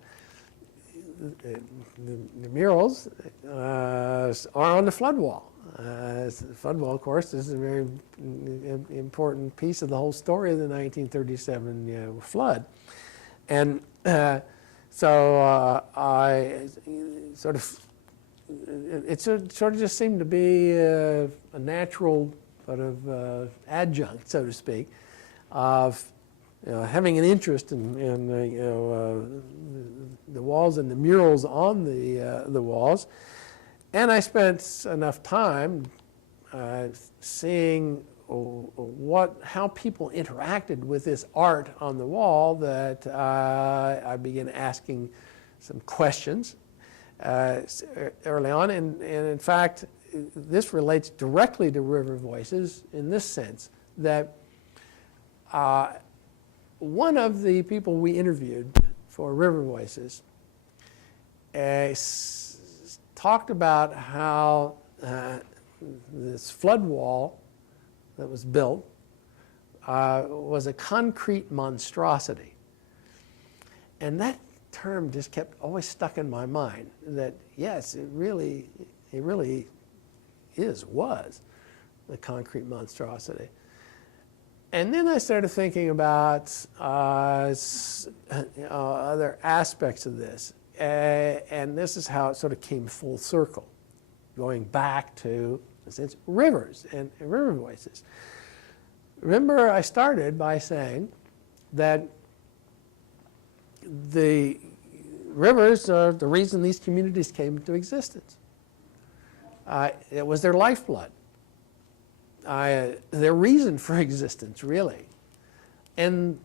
murals are on the flood wall. The flood wall, of course, is a very important piece of the whole story of the 1937 flood. And so I sort of, it sort of just seemed to be a natural sort of adjunct, so to speak, of having an interest in the walls and the murals on the walls. And I spent enough time seeing how people interacted with this art on the wall that I began asking some questions early on. And in fact, this relates directly to River Voices in this sense, that one of the people we interviewed for River Voices talked about how this flood wall that was built was a concrete monstrosity. And that term just kept always stuck in my mind, that yes, it really was a concrete monstrosity. And then I started thinking about other aspects of this. And this is how it sort of came full circle, going back to, in a sense, rivers and river voices. Remember, I started by saying that the rivers are the reason these communities came into existence. It was their lifeblood, their reason for existence, really. And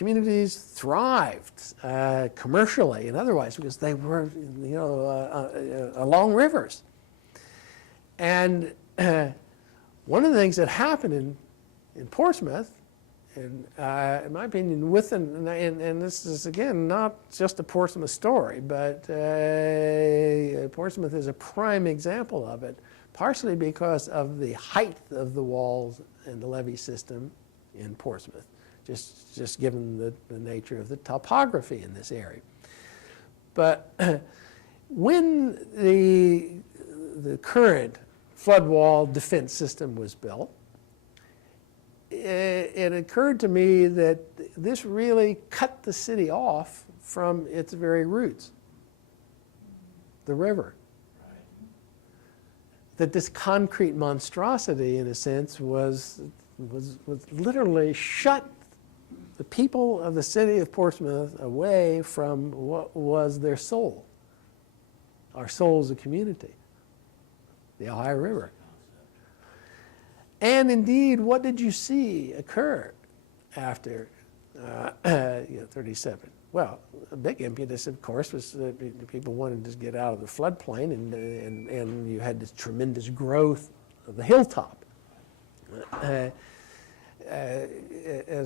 communities thrived commercially and otherwise because they were, along rivers. And one of the things that happened in Portsmouth, and in my opinion, and this is again not just a Portsmouth story, but Portsmouth is a prime example of it, partially because of the height of the walls and the levee system in Portsmouth, just given the nature of the topography in this area. But when the current flood wall defense system was built, it occurred to me that this really cut the city off from its very roots, the river. That this concrete monstrosity, in a sense, was literally shut the people of the city of Portsmouth away from what was their soul, our soul as a community, the Ohio River. And indeed, what did you see occur after 37? Well, a big impetus, of course, was that people wanted to get out of the floodplain, and you had this tremendous growth of the hilltop as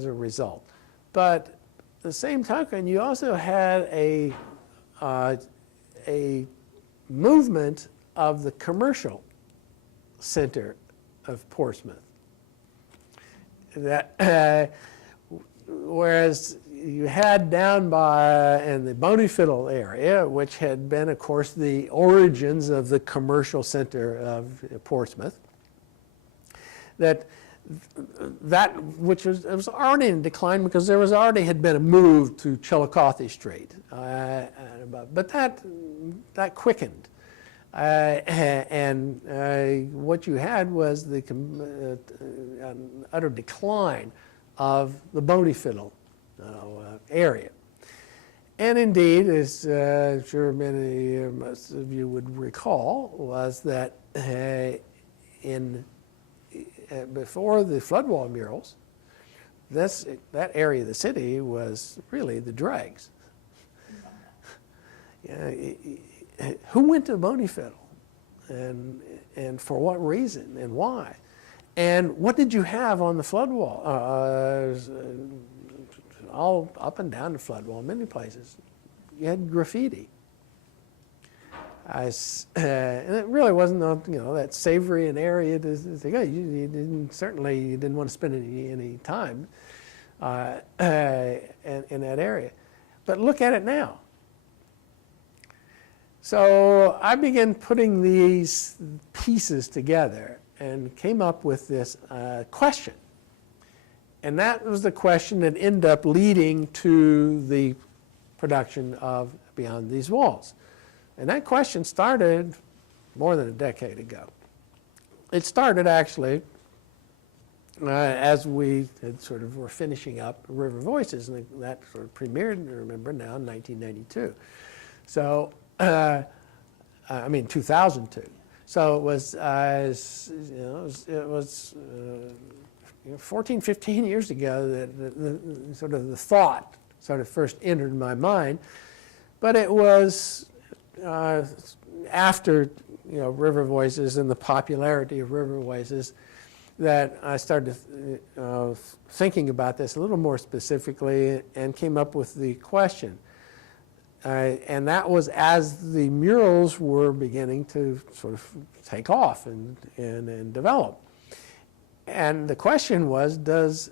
a result. But at the same token, you also had a movement of the commercial center of Portsmouth. That whereas you had down by in the Boneyfiddle area, which had been, of course, the origins of the commercial center of Portsmouth, that which was already in decline because there was already had been a move to Chillicothe Street, but that quickened. And what you had was the an utter decline of the Boneyfiddle area. And indeed, as I'm sure most of you would recall, was that before the floodwall murals, that area of the city was really the dregs. Who went to Boneyfiddle, and for what reason, and why? And what did you have on the flood wall? All up and down the flood wall, many places. You had graffiti. And it really wasn't, that savory an area to think, you didn't want to spend any time in that area. But look at it now. So I began putting these pieces together and came up with this question. And that was the question that ended up leading to the production of Beyond These Walls. And that question started more than a decade ago. It started actually as we had sort of were finishing up River Voices, and that sort of premiered, remember now, in 1992. So, 2002. So it was 14, 15 years ago that sort of the thought sort of first entered my mind. But it was after River Voices and the popularity of River Voices that I started thinking about this a little more specifically and came up with the question. And that was as the murals were beginning to sort of take off and develop. And the question was, does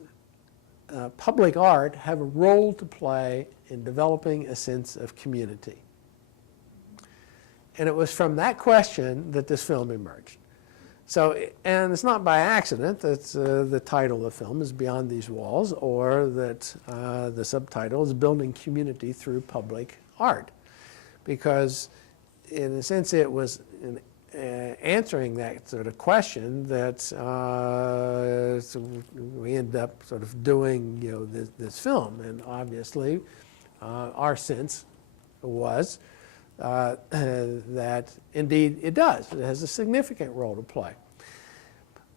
public art have a role to play in developing a sense of community? And it was from that question that this film emerged. So, and it's not by accident that the title of the film is Beyond These Walls, or that the subtitle is Building Community Through Public Art. Because in a sense it was answering that sort of question that so we ended up sort of doing this film. And obviously our sense was that indeed it does. It has a significant role to play.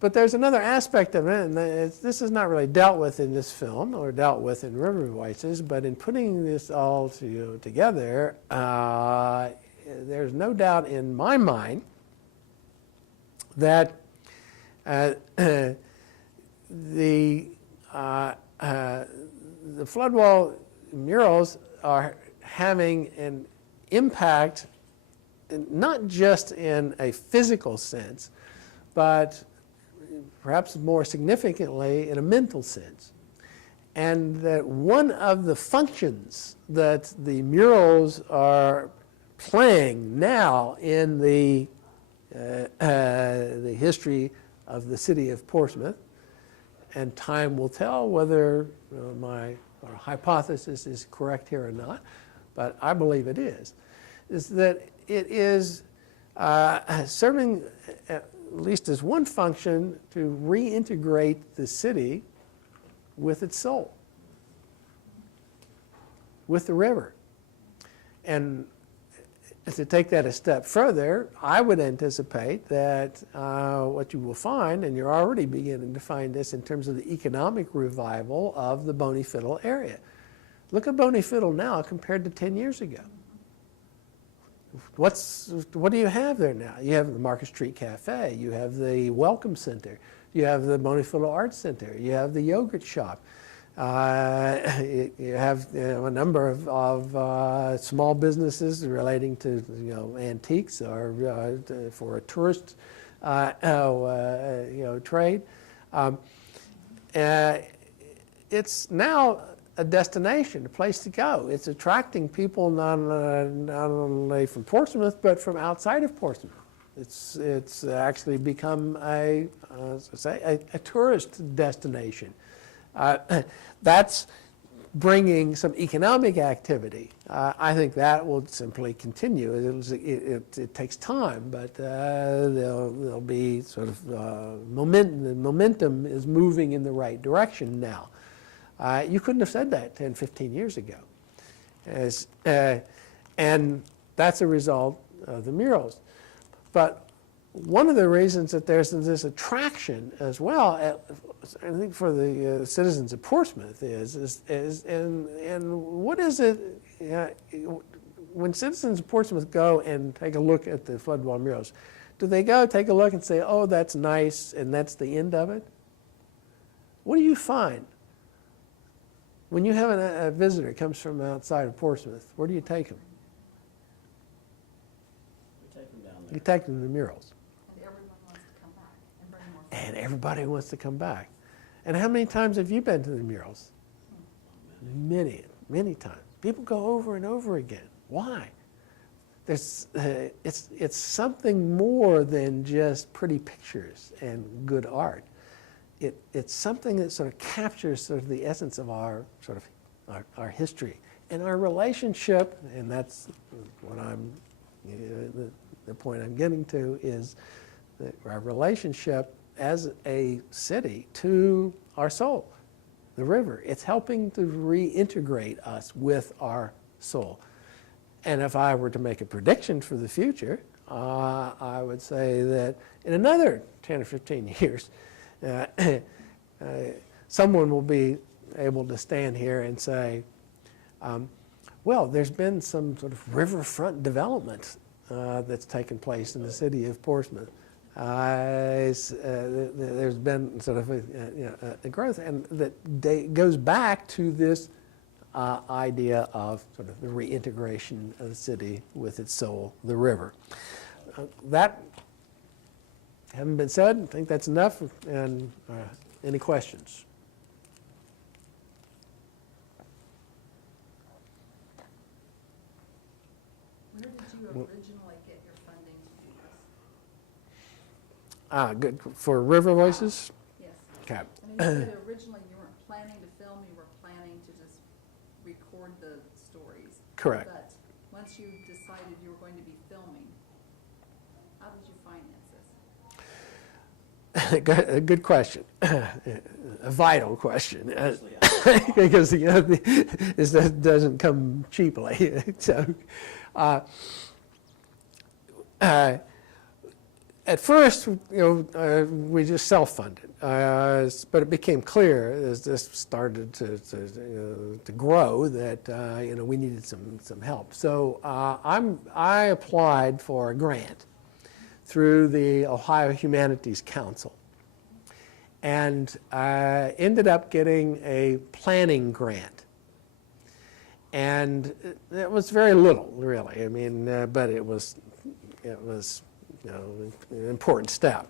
But there's another aspect of it, and this is not really dealt with in this film or dealt with in River Voices, but in putting this all together, there's no doubt in my mind that the floodwall murals are having an impact, not just in a physical sense, but perhaps more significantly in a mental sense. And that one of the functions that the murals are playing now in the history of the city of Portsmouth, and time will tell whether my hypothesis is correct here or not, but I believe it is that it is serving at least as one function to reintegrate the city with its soul, with the river. And to take that a step further, I would anticipate that what you will find, and you're already beginning to find this in terms of the economic revival of the Boney Fiddle area. Look at Boney Fiddle now compared to 10 years ago. What do you have there now? You have the Market Street Cafe, you have the Welcome Center, you have the Boney Fiddle Arts Center, you have the yogurt shop. You have a number of small businesses relating to antiques or for a tourist trade. It's now a destination, a place to go. It's attracting people not only from Portsmouth but from outside of Portsmouth. It's actually become a tourist destination. That's bringing some economic activity. I think that will simply continue. It takes time, but there'll be sort of momentum. The momentum is moving in the right direction now. You couldn't have said that 10, 15 years ago. And that's a result of the murals. But one of the reasons that there's this attraction as well, I think for the citizens of Portsmouth and what is it, when citizens of Portsmouth go and take a look at the floodwall murals, do they go take a look and say, oh, that's nice, and that's the end of it? What do you find? When you have a visitor comes from outside of Portsmouth, where do you take them? We take them down there. You take them to the murals. And everyone wants to come back and bring more people. And everybody wants to come back. And how many times have you been to the murals? Many, many times. People go over and over again. Why? It's something more than just pretty pictures and good art. It's something that sort of captures sort of the essence of our history and our relationship, and that's what the point I'm getting to is that our relationship as a city to our soul, the river. It's helping to reintegrate us with our soul. And if I were to make a prediction for the future, I would say that in another 10 or 15 years, someone will be able to stand here and say, well, there's been some sort of riverfront development that's taken place in the city of Portsmouth. There's been sort of a growth, and that goes back to this idea of sort of the reintegration of the city with its soul, the river. That having been said, I think that's enough. And any questions? Where did you originally get your funding to do this? Good. For River Voices? Yes. Okay. I mean, you said originally you weren't planning to film, you were planning to just record the stories. Correct. But once you decided you were going to be filming, how did you finance this? Good question. A vital question. Because this doesn't come cheaply. So, at first, we just self-funded, but it became clear as this started to grow that we needed some help. So I applied for a grant through the Ohio Humanities Council, and I ended up getting a planning grant. And it was very little, really. I mean, but it was an important step.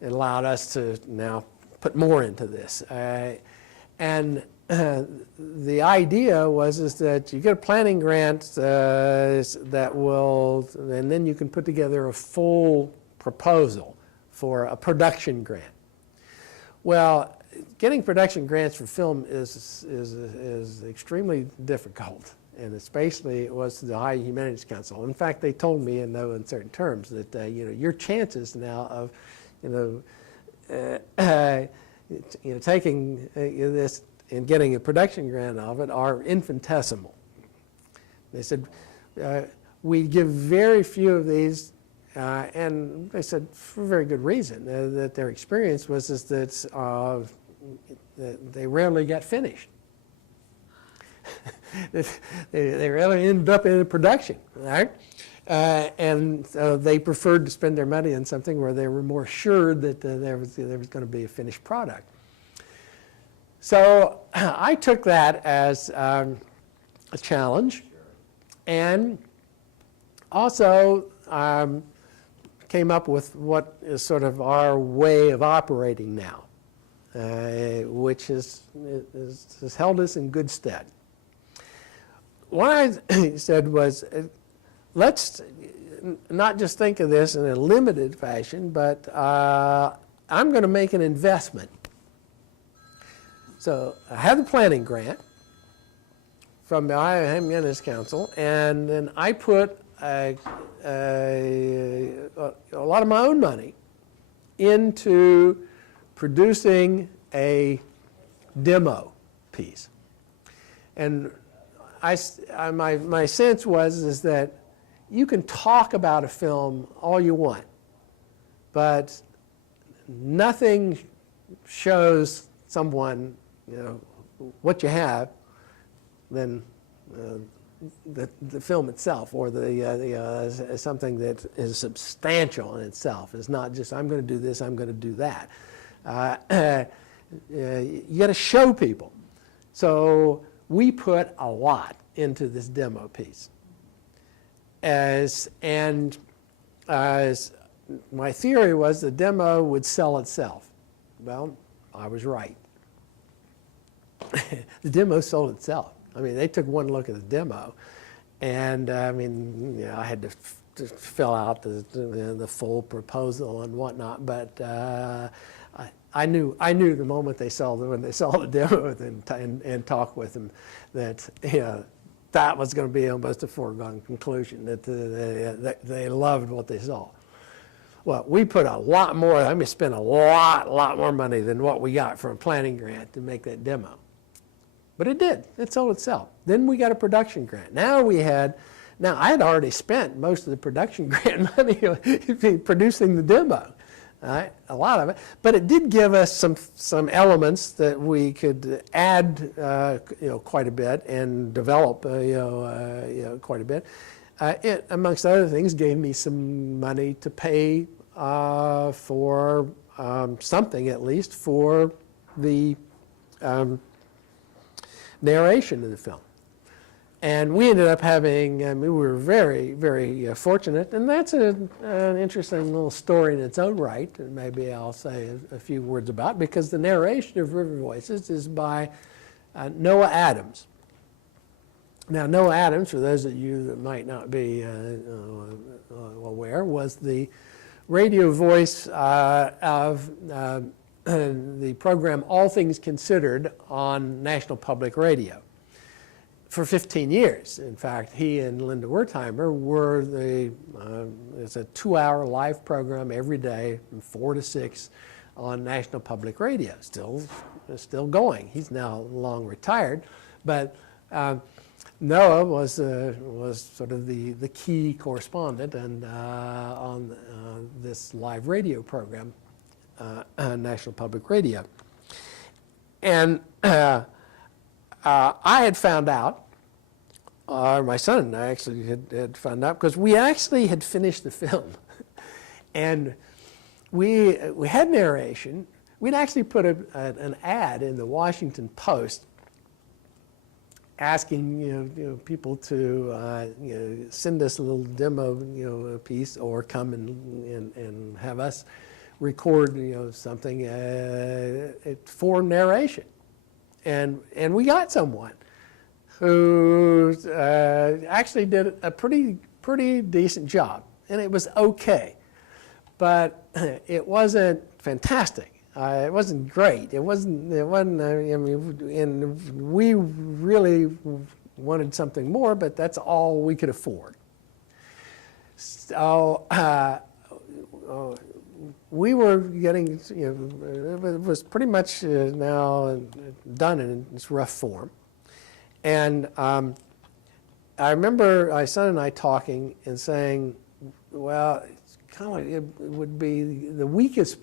It allowed us to now put more into this. And the idea is that you get a planning grant that will, and then you can put together a full proposal for a production grant. Well, getting production grants for film is extremely difficult. And especially it was the Ohio Humanities Council. In fact, they told me in no uncertain terms that your chances now of taking this and getting a production grant of it are infinitesimal. They said we give very few of these, and they said for very good reason that their experience was that they rarely got finished. They really ended up in a production, right? And so they preferred to spend their money on something where they were more sure that there was going to be a finished product. So I took that as a challenge, and also came up with what is sort of our way of operating now, which has held us in good stead. What I said was, let's not just think of this in a limited fashion, but I'm going to make an investment. So I have the planning grant from the Ohio Humanities Council, and then I put a lot of my own money into producing a demo piece. And my sense is that you can talk about a film all you want, but nothing shows someone what you have than the film itself, or something that is substantial in itself. It's not just I'm going to do this, I'm going to do that. You got to show people. So we put a lot into this demo piece. As my theory was the demo would sell itself. Well, I was right. The demo sold itself. I mean, they took one look at the demo, and I had to fill out the full proposal and whatnot, but I knew the moment when they saw the demo and talked with them that that was going to be almost a foregone conclusion, that they loved what they saw. Well, we put a lot more. Spent a lot more money than what we got for a planning grant to make that demo. But it did. It sold itself. Then we got a production grant. Now I had already spent most of the production grant money producing the demo. Right? A lot of it, but it did give us some elements that we could add, quite a bit and develop, quite a bit. It, amongst other things, gave me some money to pay for something, at least, for the narration of the film. And we ended up having, we were very, very fortunate, and that's an interesting little story in its own right, and maybe I'll say a few words about, because the narration of River Voices is by Noah Adams. Now, Noah Adams, for those of you that might not be aware, was the radio voice of the program All Things Considered on National Public Radio for 15 years. In fact, he and Linda Wertheimer were it's a 2-hour live program every day from 4 to 6 on National Public Radio, still going. He's now long retired, but Noah was sort of the key correspondent and on this live radio program, National Public Radio. And I had found out, my son and I actually had found out, because we actually had finished the film. And we had narration. We'd actually put an ad in the Washington Post asking people to send us a little demo piece, or come and have us record something for narration, and we got someone who actually did a pretty decent job, and it was okay, but it wasn't fantastic. It wasn't great. It wasn't. I mean, and we really wanted something more, but that's all we could afford. So we were getting. It was pretty much now done in its rough form, and I remember my son and I talking and saying, "Well, it's kind of like it would be the weakest."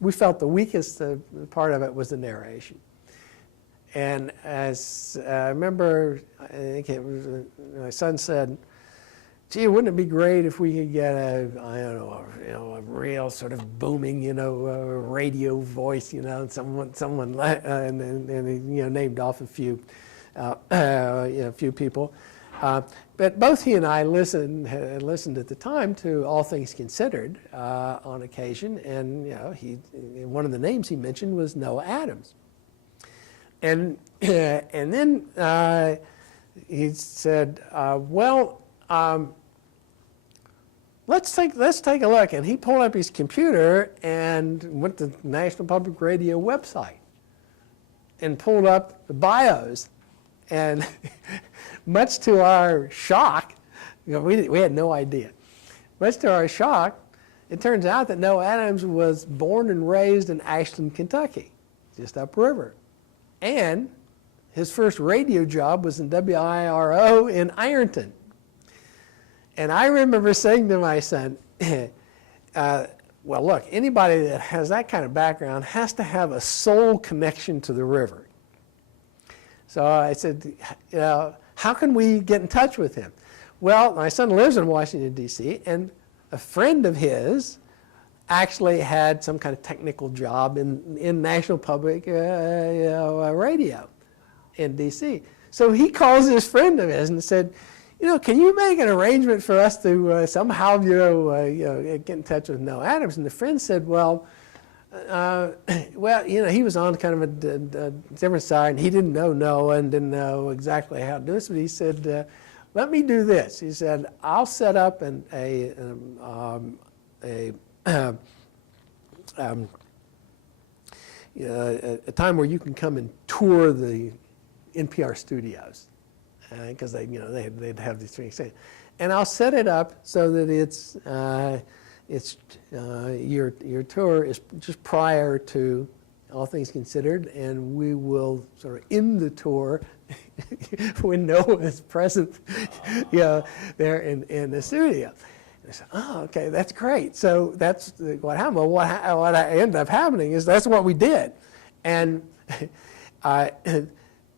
We felt the weakest part of it was the narration. And as I remember, I think it was, my son said, "Gee, wouldn't it be great if we could get a real sort of booming, radio voice, someone, and he, named off a few, few people." But both he and I listened at the time to All Things Considered on occasion, and one of the names he mentioned was Noah Adams, and then he said, "Well, let's take a look," and he pulled up his computer and went to the National Public Radio website and pulled up the bios, and much to our shock, we had no idea. Much to our shock, it turns out that Noah Adams was born and raised in Ashland, Kentucky, just upriver. And his first radio job was in WIRO in Ironton. And I remember saying to my son, well, look, anybody that has that kind of background has to have a soul connection to the river. So I said, how can we get in touch with him? Well, my son lives in Washington, D.C., and a friend of his actually had some kind of technical job in National Public Radio in D.C. So he calls this friend of his and said, can you make an arrangement for us to somehow, get in touch with Noah Adams? And the friend said, well, he was on kind of a different side, and he didn't know Noah and didn't know exactly how to do this, but he said, let me do this. He said, I'll set up a time where you can come and tour the NPR studios, because they'd have these things. And I'll set it up so that your tour is just prior to All Things Considered, and we will sort of end the tour when Noah is present, there in the studio. And I said, oh, okay, that's great. So that's what happened. Well, what ended up happening is that's what we did, and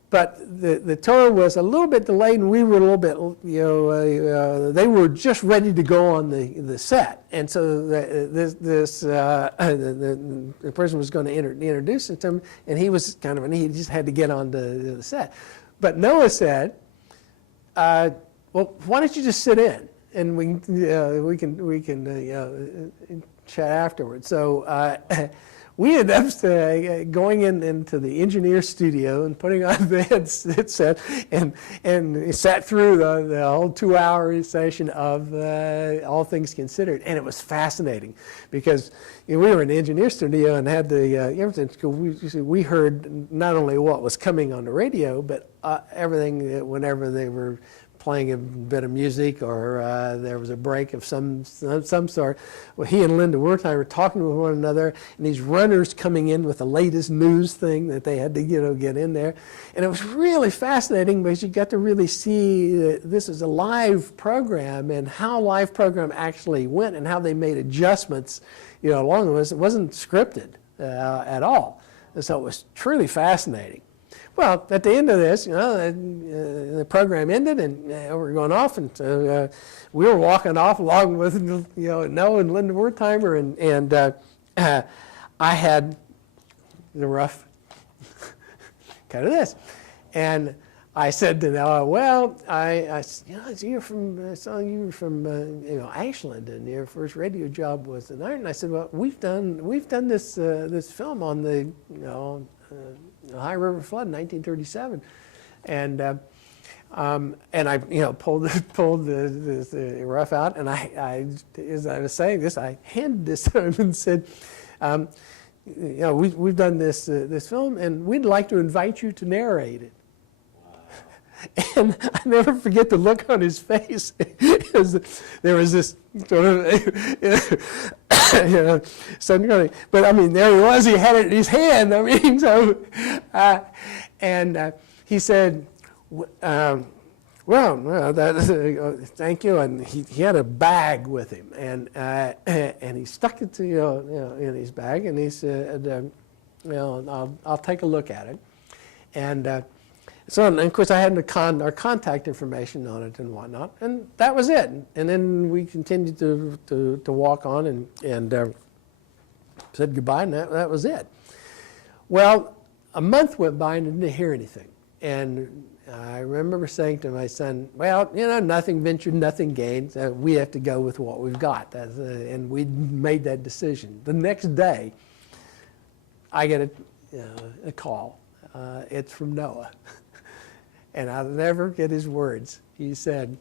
but the tour was a little bit delayed, and we were a little bit, they were just ready to go on the set, and so the person was going to introduce him to him, and he was he just had to get on the set. But Noah said, well, why don't you just sit in, and we can chat afterwards. So we ended up going into the engineer studio and putting on the headset and sat through the whole 2-hour session of All Things Considered, and it was fascinating because we were in the engineer studio and had everything. We heard not only what was coming on the radio, but everything whenever they were playing a bit of music, or there was a break of some sort. Well, he and Linda Wertheimer were talking with one another, and these runners coming in with the latest news thing that they had to get in there. And it was really fascinating because you got to really see that this is a live program and how live program actually went and how they made adjustments along with it. It wasn't scripted at all. And so it was truly fascinating. Well, at the end of this, the program ended, and we were going off, and so we were walking off along with Noah and Linda Wertheimer, and I had the rough cut of this, and I said to Noah, "Well, I you're from, I saw you were from Ashland, and your first radio job was in Ireland." I said, "Well, we've done this this film on the High River Flood in 1937, and I pulled the rough out, and I as I was saying this, I handed this to him and said, we've done this film, and we'd like to invite you to narrate it." And I never forget the look on his face. There was this sort of, suddenly, but I mean, there he was. He had it in his hand. I mean, so, and he said, "Well, thank you." And he had a bag with him, and he stuck it to in his bag, and he said, "I'll take a look at it," and. So, and of course, I had our contact information on it and whatnot, and that was it. And then we continued to walk on and said goodbye, and that was it. Well, a month went by and I didn't hear anything. And I remember saying to my son, "Well, nothing ventured, nothing gained. We have to go with what we've got." And we made that decision. The next day, I get a call. It's from Noah. And I'll never get his words. He said,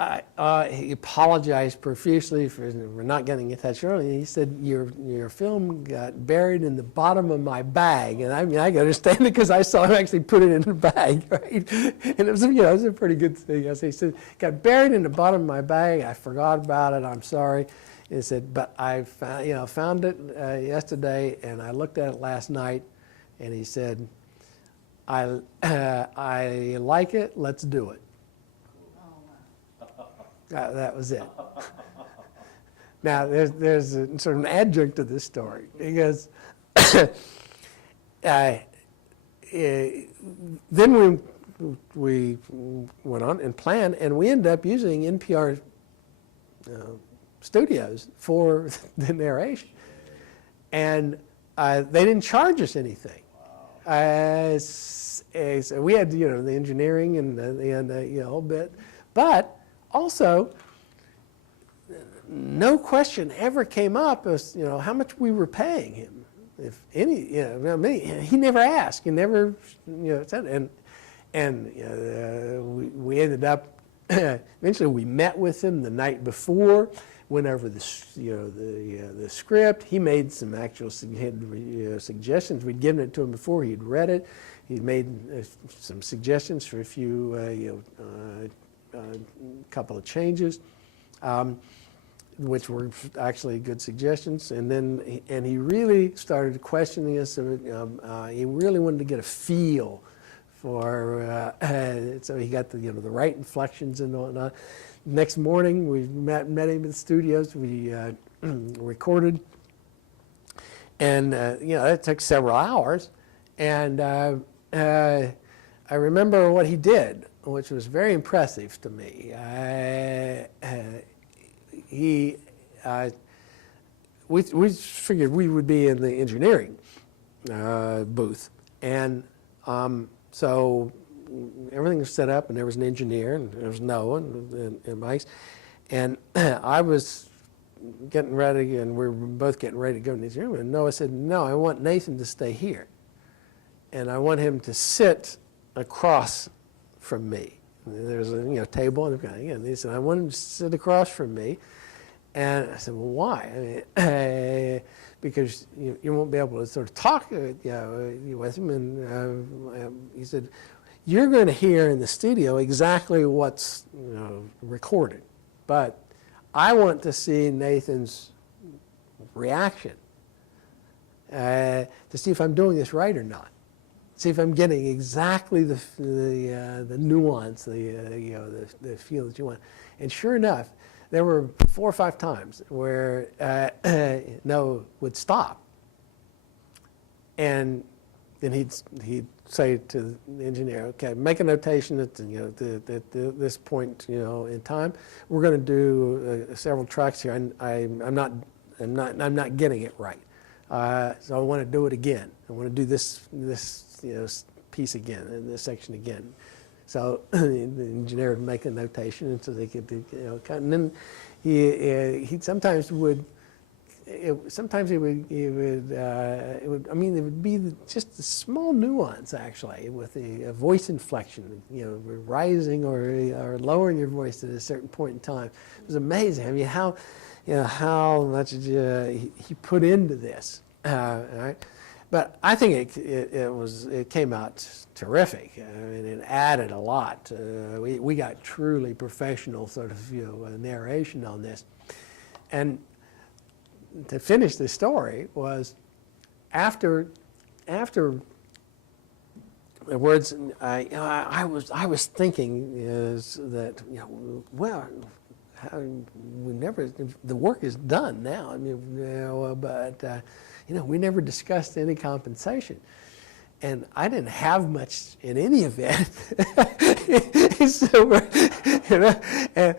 he apologized profusely for not getting in touch early. He said, your film got buried in the bottom of my bag. And I mean, I can understand it because I saw him actually put it in the bag, right? And it was, it was a pretty good thing. So he said, got buried in the bottom of my bag. I forgot about it. I'm sorry. He said, but I found it yesterday, and I looked at it last night. And he said, I like it, let's do it. Oh, wow. That was it. Now, there's a sort of an adjunct to this story, because then we went on and planned, and we ended up using NPR studios for the narration. And they didn't charge us anything. So we had the engineering and the whole bit, but also no question ever came up as how much we were paying him, if any. He never asked. He never said. And we ended up eventually we met with him the night before. Went over the script. He made some actual suggestions. We'd given it to him before. He'd read it. He'd made some suggestions for a few, couple of changes, which were actually good suggestions. And then he really started questioning us. He really wanted to get a feel for. So he got the right inflections and whatnot. Next morning, we met him in the studios. We recorded, and it took several hours. And I remember what he did, which was very impressive to me. We figured we would be in the engineering booth, and so. Everything was set up, and there was an engineer, and there was Noah and Mike's, and I was getting ready, and we were both getting ready to go into his room, and Noah said, "No, I want Nathan to stay here, and I want him to sit across from me." And there's a table, and he said, "I want him to sit across from me," and I said, "Well, why?" I mean, because you won't be able to sort of talk with him, and he said, you're going to hear in the studio exactly what's recorded, but I want to see Nathan's reaction to see if I'm doing this right or not. See if I'm getting exactly the nuance, the feel that you want. And sure enough, there were 4 or 5 times where Noah would stop, and then he'd say to the engineer, "Okay, make a notation at this point in time. We're going to do several tracks here. I'm not getting it right, so I want to do it again. I want to do this piece again and this section again." So the engineer would make a notation, and so they could cut. And then he sometimes would. Sometimes it would be just a small nuance actually with the voice inflection, rising or lowering your voice at a certain point in time. It was amazing. I mean, how much he put into this, right? But I think it came out terrific. I mean, it added a lot. We got truly professional sort of narration on this, and to finish the story was after the words I was thinking is that well, the work is done now. I mean, but we never discussed any compensation. And I didn't have much in any event, so, and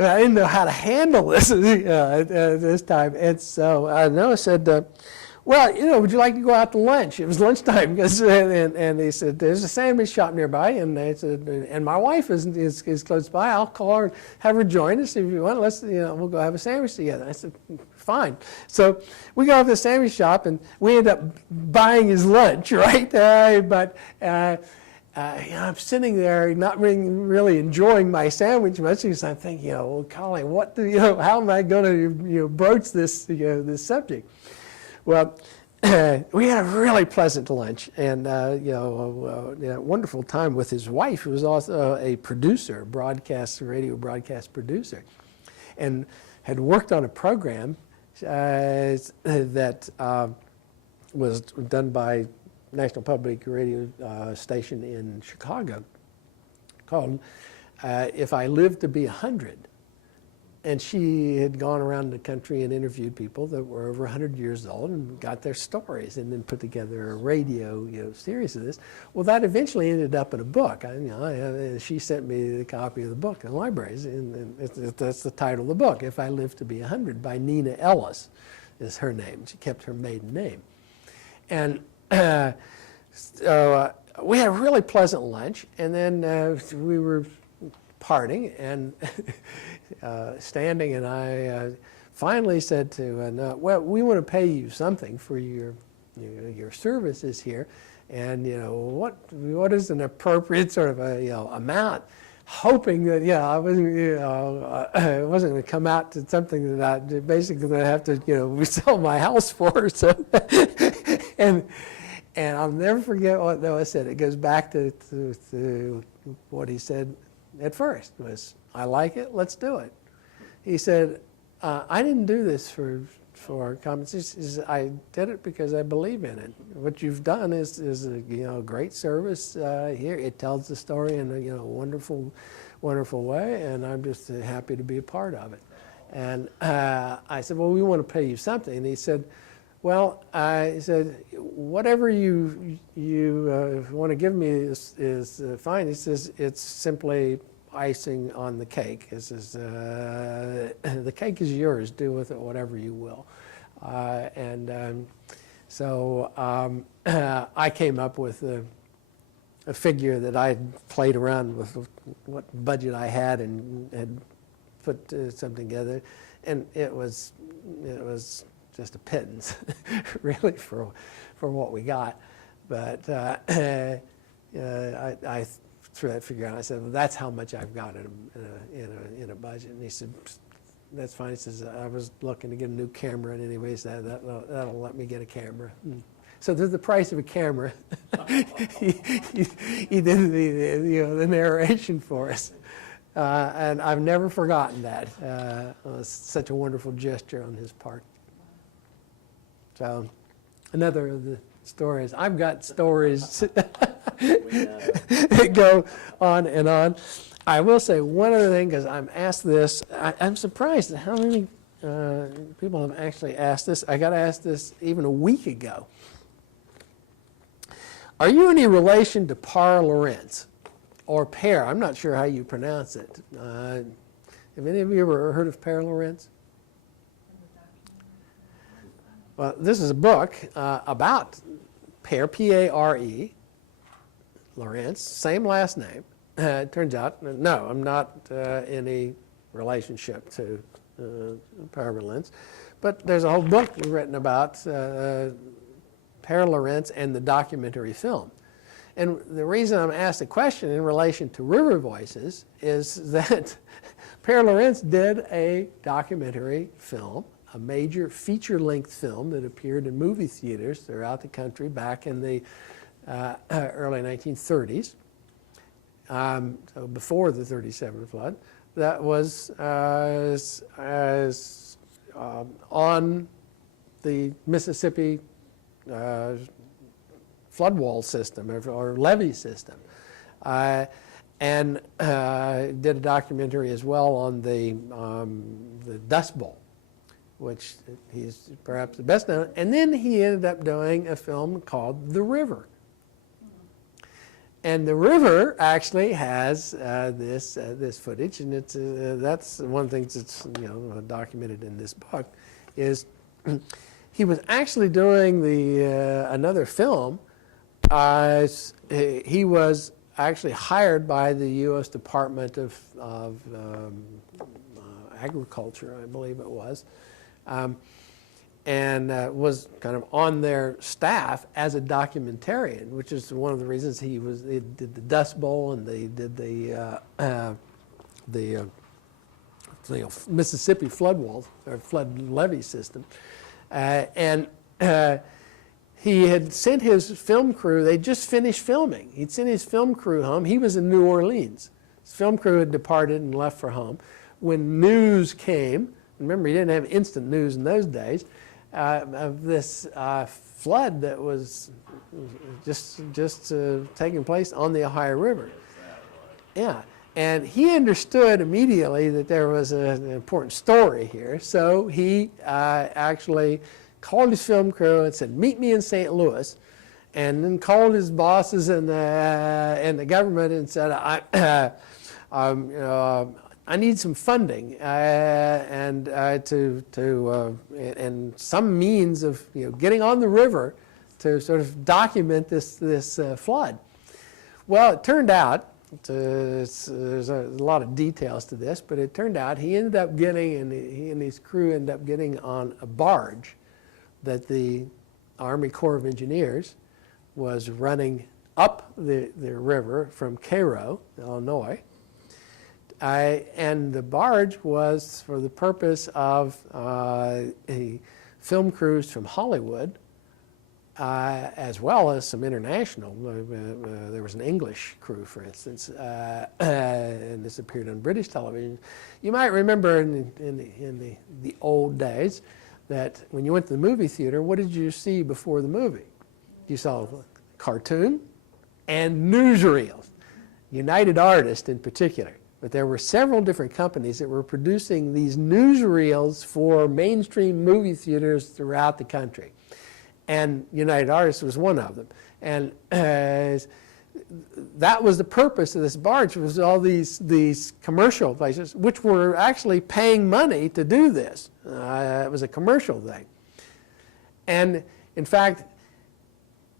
I didn't know how to handle this this time. And so Noah said, "Well, would you like to go out to lunch?" It was lunchtime, and he said, "There's a sandwich shop nearby," and they said, "And my wife is close by. I'll call her and have her join us if you want. Let's we'll go have a sandwich together." I said, "Fine." So we go to the sandwich shop, and we end up buying his lunch, right? But I'm sitting there not really enjoying my sandwich much because I'm thinking, well, Colin, how am I going to broach this this subject? Well, we had a really pleasant lunch, and a wonderful time with his wife, who was also a producer, radio broadcast producer, and had worked on a program that was done by National Public Radio station in Chicago called "If I Live to Be 100." And she had gone around the country and interviewed people that were over 100 years old and got their stories, and then put together a radio series of this. Well, that eventually ended up in a book. She sent me the copy of the book in libraries, and that's the title of the book, "If I Live to Be 100" by Nina Ellis is her name. She kept her maiden name. And so we had a really pleasant lunch, and then we were parting, and standing, and I finally said to Noah, "Well, we want to pay you something for your services here, and what is an appropriate sort of amount?" Hoping that I wasn't it wasn't going to come out to something that I basically going to have to sell my house for. So and I'll never forget what Noah said. It goes back to what he said at first was, "I like it, let's do it." He said, "I didn't do this for compensation. He said, I did it because I believe in it. What you've done is a great service here. It tells the story in a wonderful way, and I'm just happy to be a part of it." And I said, "Well, we want to pay you something." And he said, "Well," he said, "whatever you want to give me is fine." He says, "It's simply icing on the cake." He says, "The cake is yours. Do with it whatever you will." So I came up with a figure that I played around with what budget I had and had put something together, and it was just a pittance, really, for what we got. But I threw that figure out. I said, "Well, that's how much I've got in a budget." And he said, "That's fine." He says, "I was looking to get a new camera, and anyways, that'll let me get a camera." So there's the price of a camera. He did the narration for us. And I've never forgotten that. It was such a wonderful gesture on his part. So another of the stories. I've got stories that go on and on. I will say one other thing, because I'm asked this. I'm surprised at how many people have actually asked this. I got asked this even a week ago. Are you any relation to Par Lorentz? Or Pear? I'm not sure how you pronounce it. Have any of you ever heard of Pear Lorentz? Well, this is a book about Pear, P-A-R-E, Lorentz, same last name. It turns out, no, I'm not in any relationship to Pear Lorentz. But there's a whole book written about Pear Lorentz and the documentary film. And the reason I'm asked a question in relation to River Voices is that Pear Lorentz did a documentary film, a major feature-length film that appeared in movie theaters throughout the country back in the early 1930s, so before the 37 flood, that was on the Mississippi flood wall system or levee system, and did a documentary as well on the Dust Bowl, which he's perhaps the best known. And then he ended up doing a film called The River. And The River actually has this footage, and it's that's one of the things that's documented in this book, is he was actually doing another film. He was actually hired by the U.S. Department of Agriculture, I believe it was, and was kind of on their staff as a documentarian, which is one of the reasons they did the Dust Bowl and they did the Mississippi flood wall or flood levee system, and. He had sent his film crew, they just finished filming. He'd sent his film crew home. He was in New Orleans. His film crew had departed and left for home. When news came, remember he didn't have instant news in those days, of this flood that was just taking place on the Ohio River. Yeah, and he understood immediately that there was an important story here, so he actually called his film crew and said, "Meet me in St. Louis," and then called his bosses in the government and said, "I need some funding and some means of getting on the river to sort of document this flood." Well, it turned out there's a lot of details to this, but it turned out he ended up getting, and he and his crew ended up getting on a barge that the Army Corps of Engineers was running up the river from Cairo, Illinois. And the barge was for the purpose of film crews from Hollywood, as well as some international. There was an English crew, for instance, and this appeared on British television. You might remember in the old days that when you went to the movie theater, what did you see before the movie? You saw a cartoon and newsreels, United Artists in particular. But there were several different companies that were producing these newsreels for mainstream movie theaters throughout the country. And United Artists was one of them. And that was the purpose of this barge, was all these commercial places, which were actually paying money to do this. It was a commercial thing. And in fact,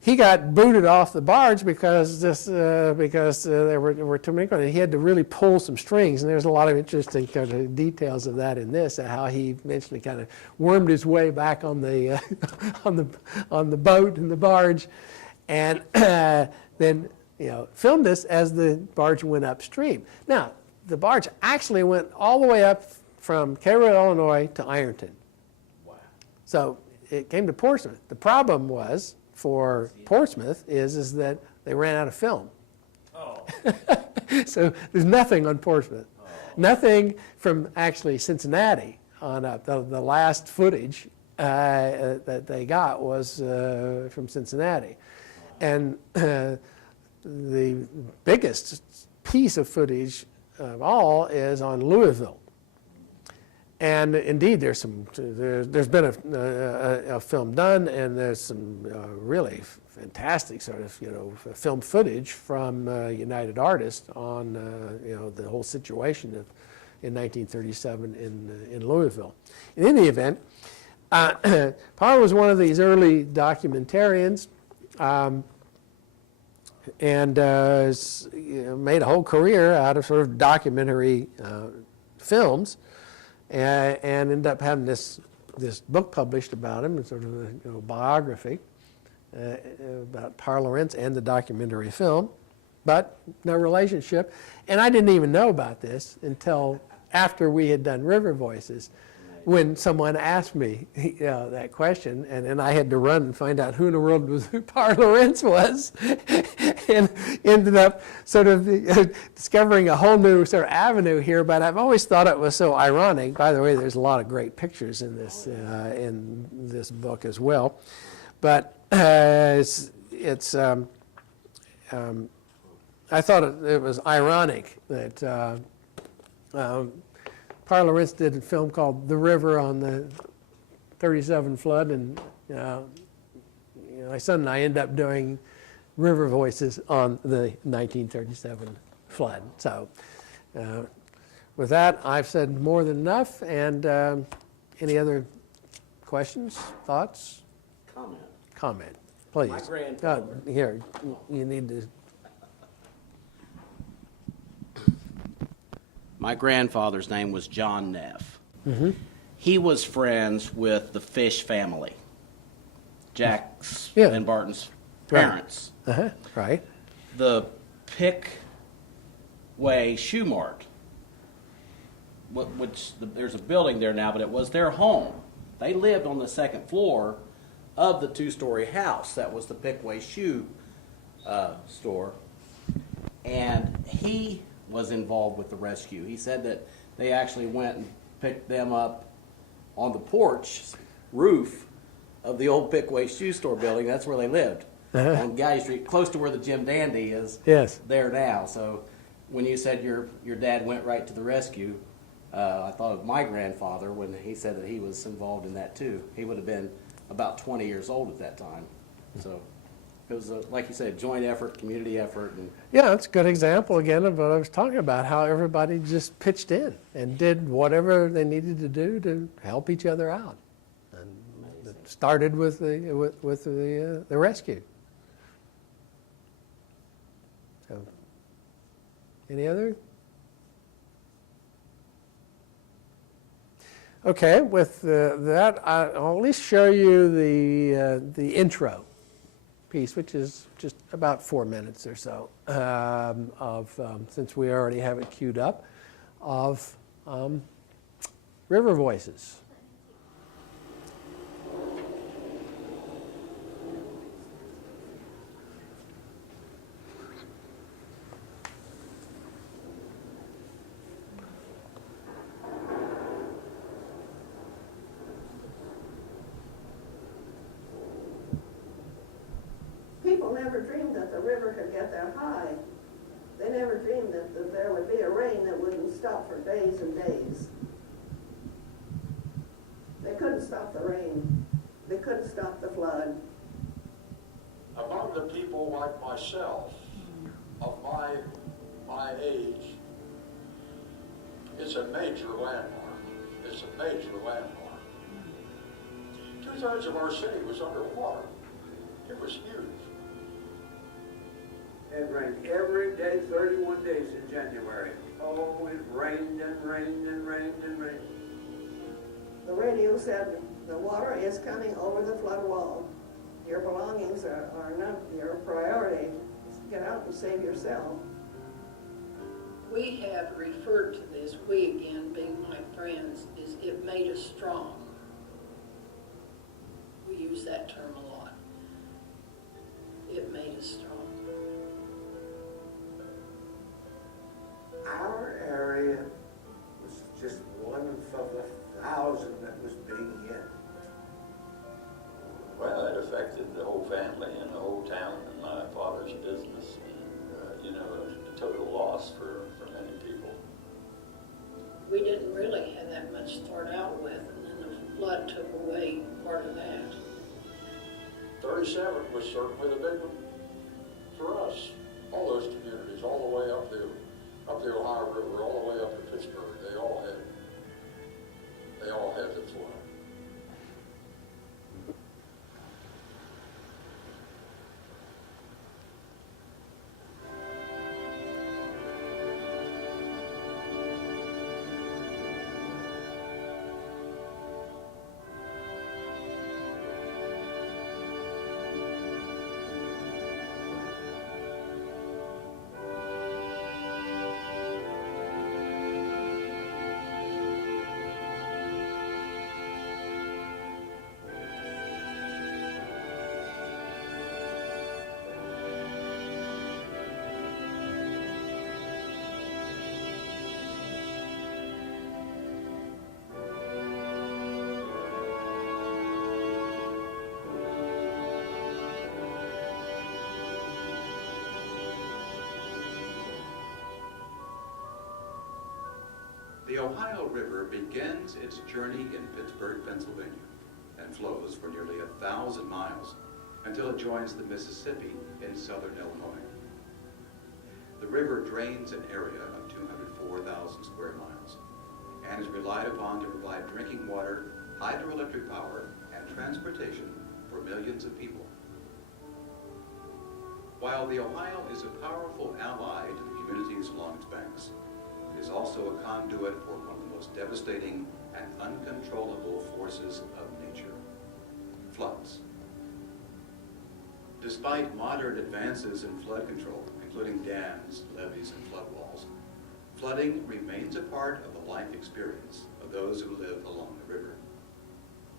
he got booted off the barge because there were too many. He had to really pull some strings, and there's a lot of interesting kind of details of that in this, how he eventually kind of wormed his way back on the on the boat and the barge, and then filmed this as the barge went upstream. Now, the barge actually went all the way up from Cairo, Illinois to Ironton. Wow. So it came to Portsmouth. The problem was, for Portsmouth is that they ran out of film. Oh. So there's nothing on Portsmouth. Nothing from actually Cincinnati on up. The last footage that they got was from Cincinnati. And the biggest piece of footage of all is on Louisville. And indeed, there's been a film done, and there's some really fantastic sort of film footage from United Artists on the whole situation in 1937 in Louisville. In any event, Parr was one of these early documentarians, and made a whole career out of sort of documentary films. And ended up having this book published about him, sort of a biography about Parr Lorentz and the documentary film, but no relationship. And I didn't even know about this until after we had done River Voices, when someone asked me that question, and then I had to run and find out who in the world who Parr Lorentz was, and ended up sort of discovering a whole new sort of avenue here. But I've always thought it was so ironic. By the way, there's a lot of great pictures in this book as well. But I thought it was ironic that Parr Lorentz did a film called The River on the 37 flood, and my son and I end up doing River Voices on the 1937 flood. So with that, I've said more than enough. And any other questions, thoughts? Comment, please. My grandfather. Here, you need to. My grandfather's name was John Neff. Mm-hmm. He was friends with the Fish family, Jack's Yeah. and Barton's Right. parents. Uh-huh. Right. The Pickway Shoe Mart, there's a building there now, but it was their home. They lived on the second floor of the two-story house that was the Pickway Shoe store. And he was involved with the rescue. He said that they actually went and picked them up on the porch roof of the old Pickway Shoe Store building. That's where they lived, on Guy Street, close to where the Jim Dandy is. Yes. There now. So when you said your dad went right to the rescue, I thought of my grandfather when he said that he was involved in that too. He would have been about 20 years old at that time. So it was, like you said, joint effort, community effort. And Yeah, it's a good example again of what I was talking about, how everybody just pitched in and did whatever they needed to do to help each other out. And it started with the rescue. So, any other? Okay, with that, I'll at least show you the intro piece, which is just about 4 minutes or so, since we already have it queued up, of River Voices. People never dreamed that the river could get that high. They never dreamed that there would be a rain that wouldn't stop for days and days. They couldn't stop the rain. They couldn't stop the flood. Among the people like myself, of my age, it's a major landmark. It's a major landmark. 2/3 of our city was underwater. It was huge. It rained every day, 31 days in January. Oh, it rained and rained and rained and rained. The radio said, the water is coming over the flood wall. Your belongings are not your priority. Get out and save yourself. We have referred to this, we again being my friends, is it made us strong. We use that term a lot. is strong. Our area was just one of 1,000 that was being hit. Well, it affected the whole family and the whole town and my father's business, and you know, it was a total loss for many people. We didn't really have that much to start out with, and then the flood took away part of that. 37 was certainly the big one for us. All those communities, all the way up the Ohio River, all the way up to Pittsburgh, they all had the flood. The Ohio River begins its journey in Pittsburgh, Pennsylvania, and flows for nearly 1,000 miles until it joins the Mississippi in southern Illinois. The river drains an area of 204,000 square miles and is relied upon to provide drinking water, hydroelectric power, and transportation for millions of people. While the Ohio is a powerful ally to the communities along its banks, it is also a conduit for one of the most devastating and uncontrollable forces of nature, floods. Despite modern advances in flood control, including dams, levees, and flood walls, flooding remains a part of the life experience of those who live along the river.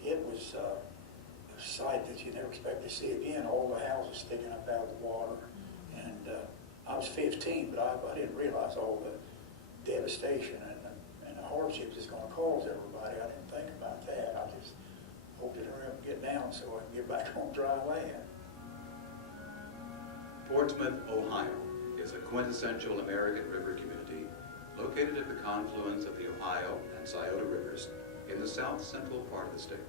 It was a sight that you never expect to see again, all the houses sticking up out of the water. And I was 15, but I didn't realize all the devastation and the hardships it's going to cause everybody. I didn't think about that. I just hoped it hurry up and get down so I can get back on dry land. Portsmouth, Ohio is a quintessential American river community located at the confluence of the Ohio and Scioto rivers in the south-central part of the state.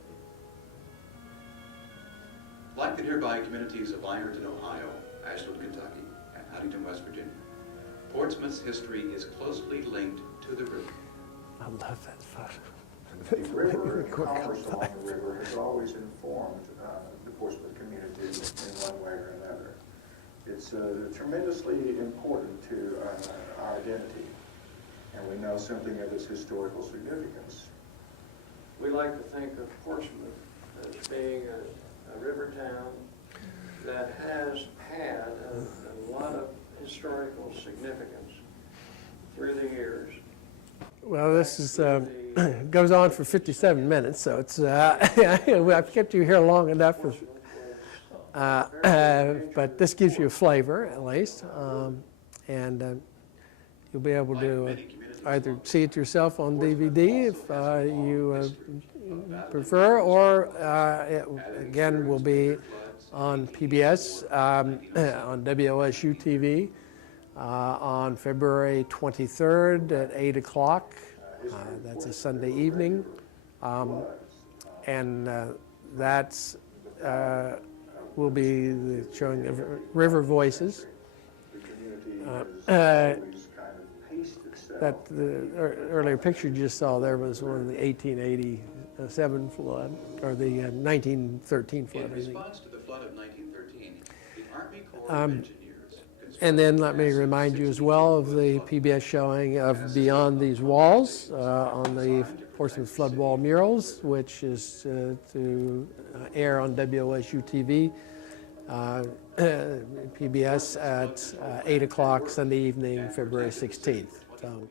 Like the nearby communities of Ironton, Ohio, Ashland, Kentucky, and Huntington, West Virginia, Portsmouth's history is closely linked to the river. I love that photo. The river and commerce along the river has always informed the Portsmouth community in one way or another. It's tremendously important to our identity, and we know something of its historical significance. We like to think of Portsmouth as being a river town that has had a lot of historical significance through the years. Well, this is goes on for 57 minutes, so it's I've kept you here long enough for. But this gives you a flavor, at least, and you'll be able to either see it yourself on DVD if you prefer, or it again will be on PBS, on WOSU TV on February 23rd at 8 o'clock. That's a Sunday evening, and that's will be the showing of River Voices. That the earlier picture you just saw there was one of the 1887 flood, or the 1913 flood. In response to the flood of 1913, the Army Corps of Engineers. And then let me remind you as well of the PBS showing of Beyond These Walls on the Portsmouth Flood Wall Murals, which is to air on WOSU TV, PBS at 8 o'clock Sunday evening, February 16th. So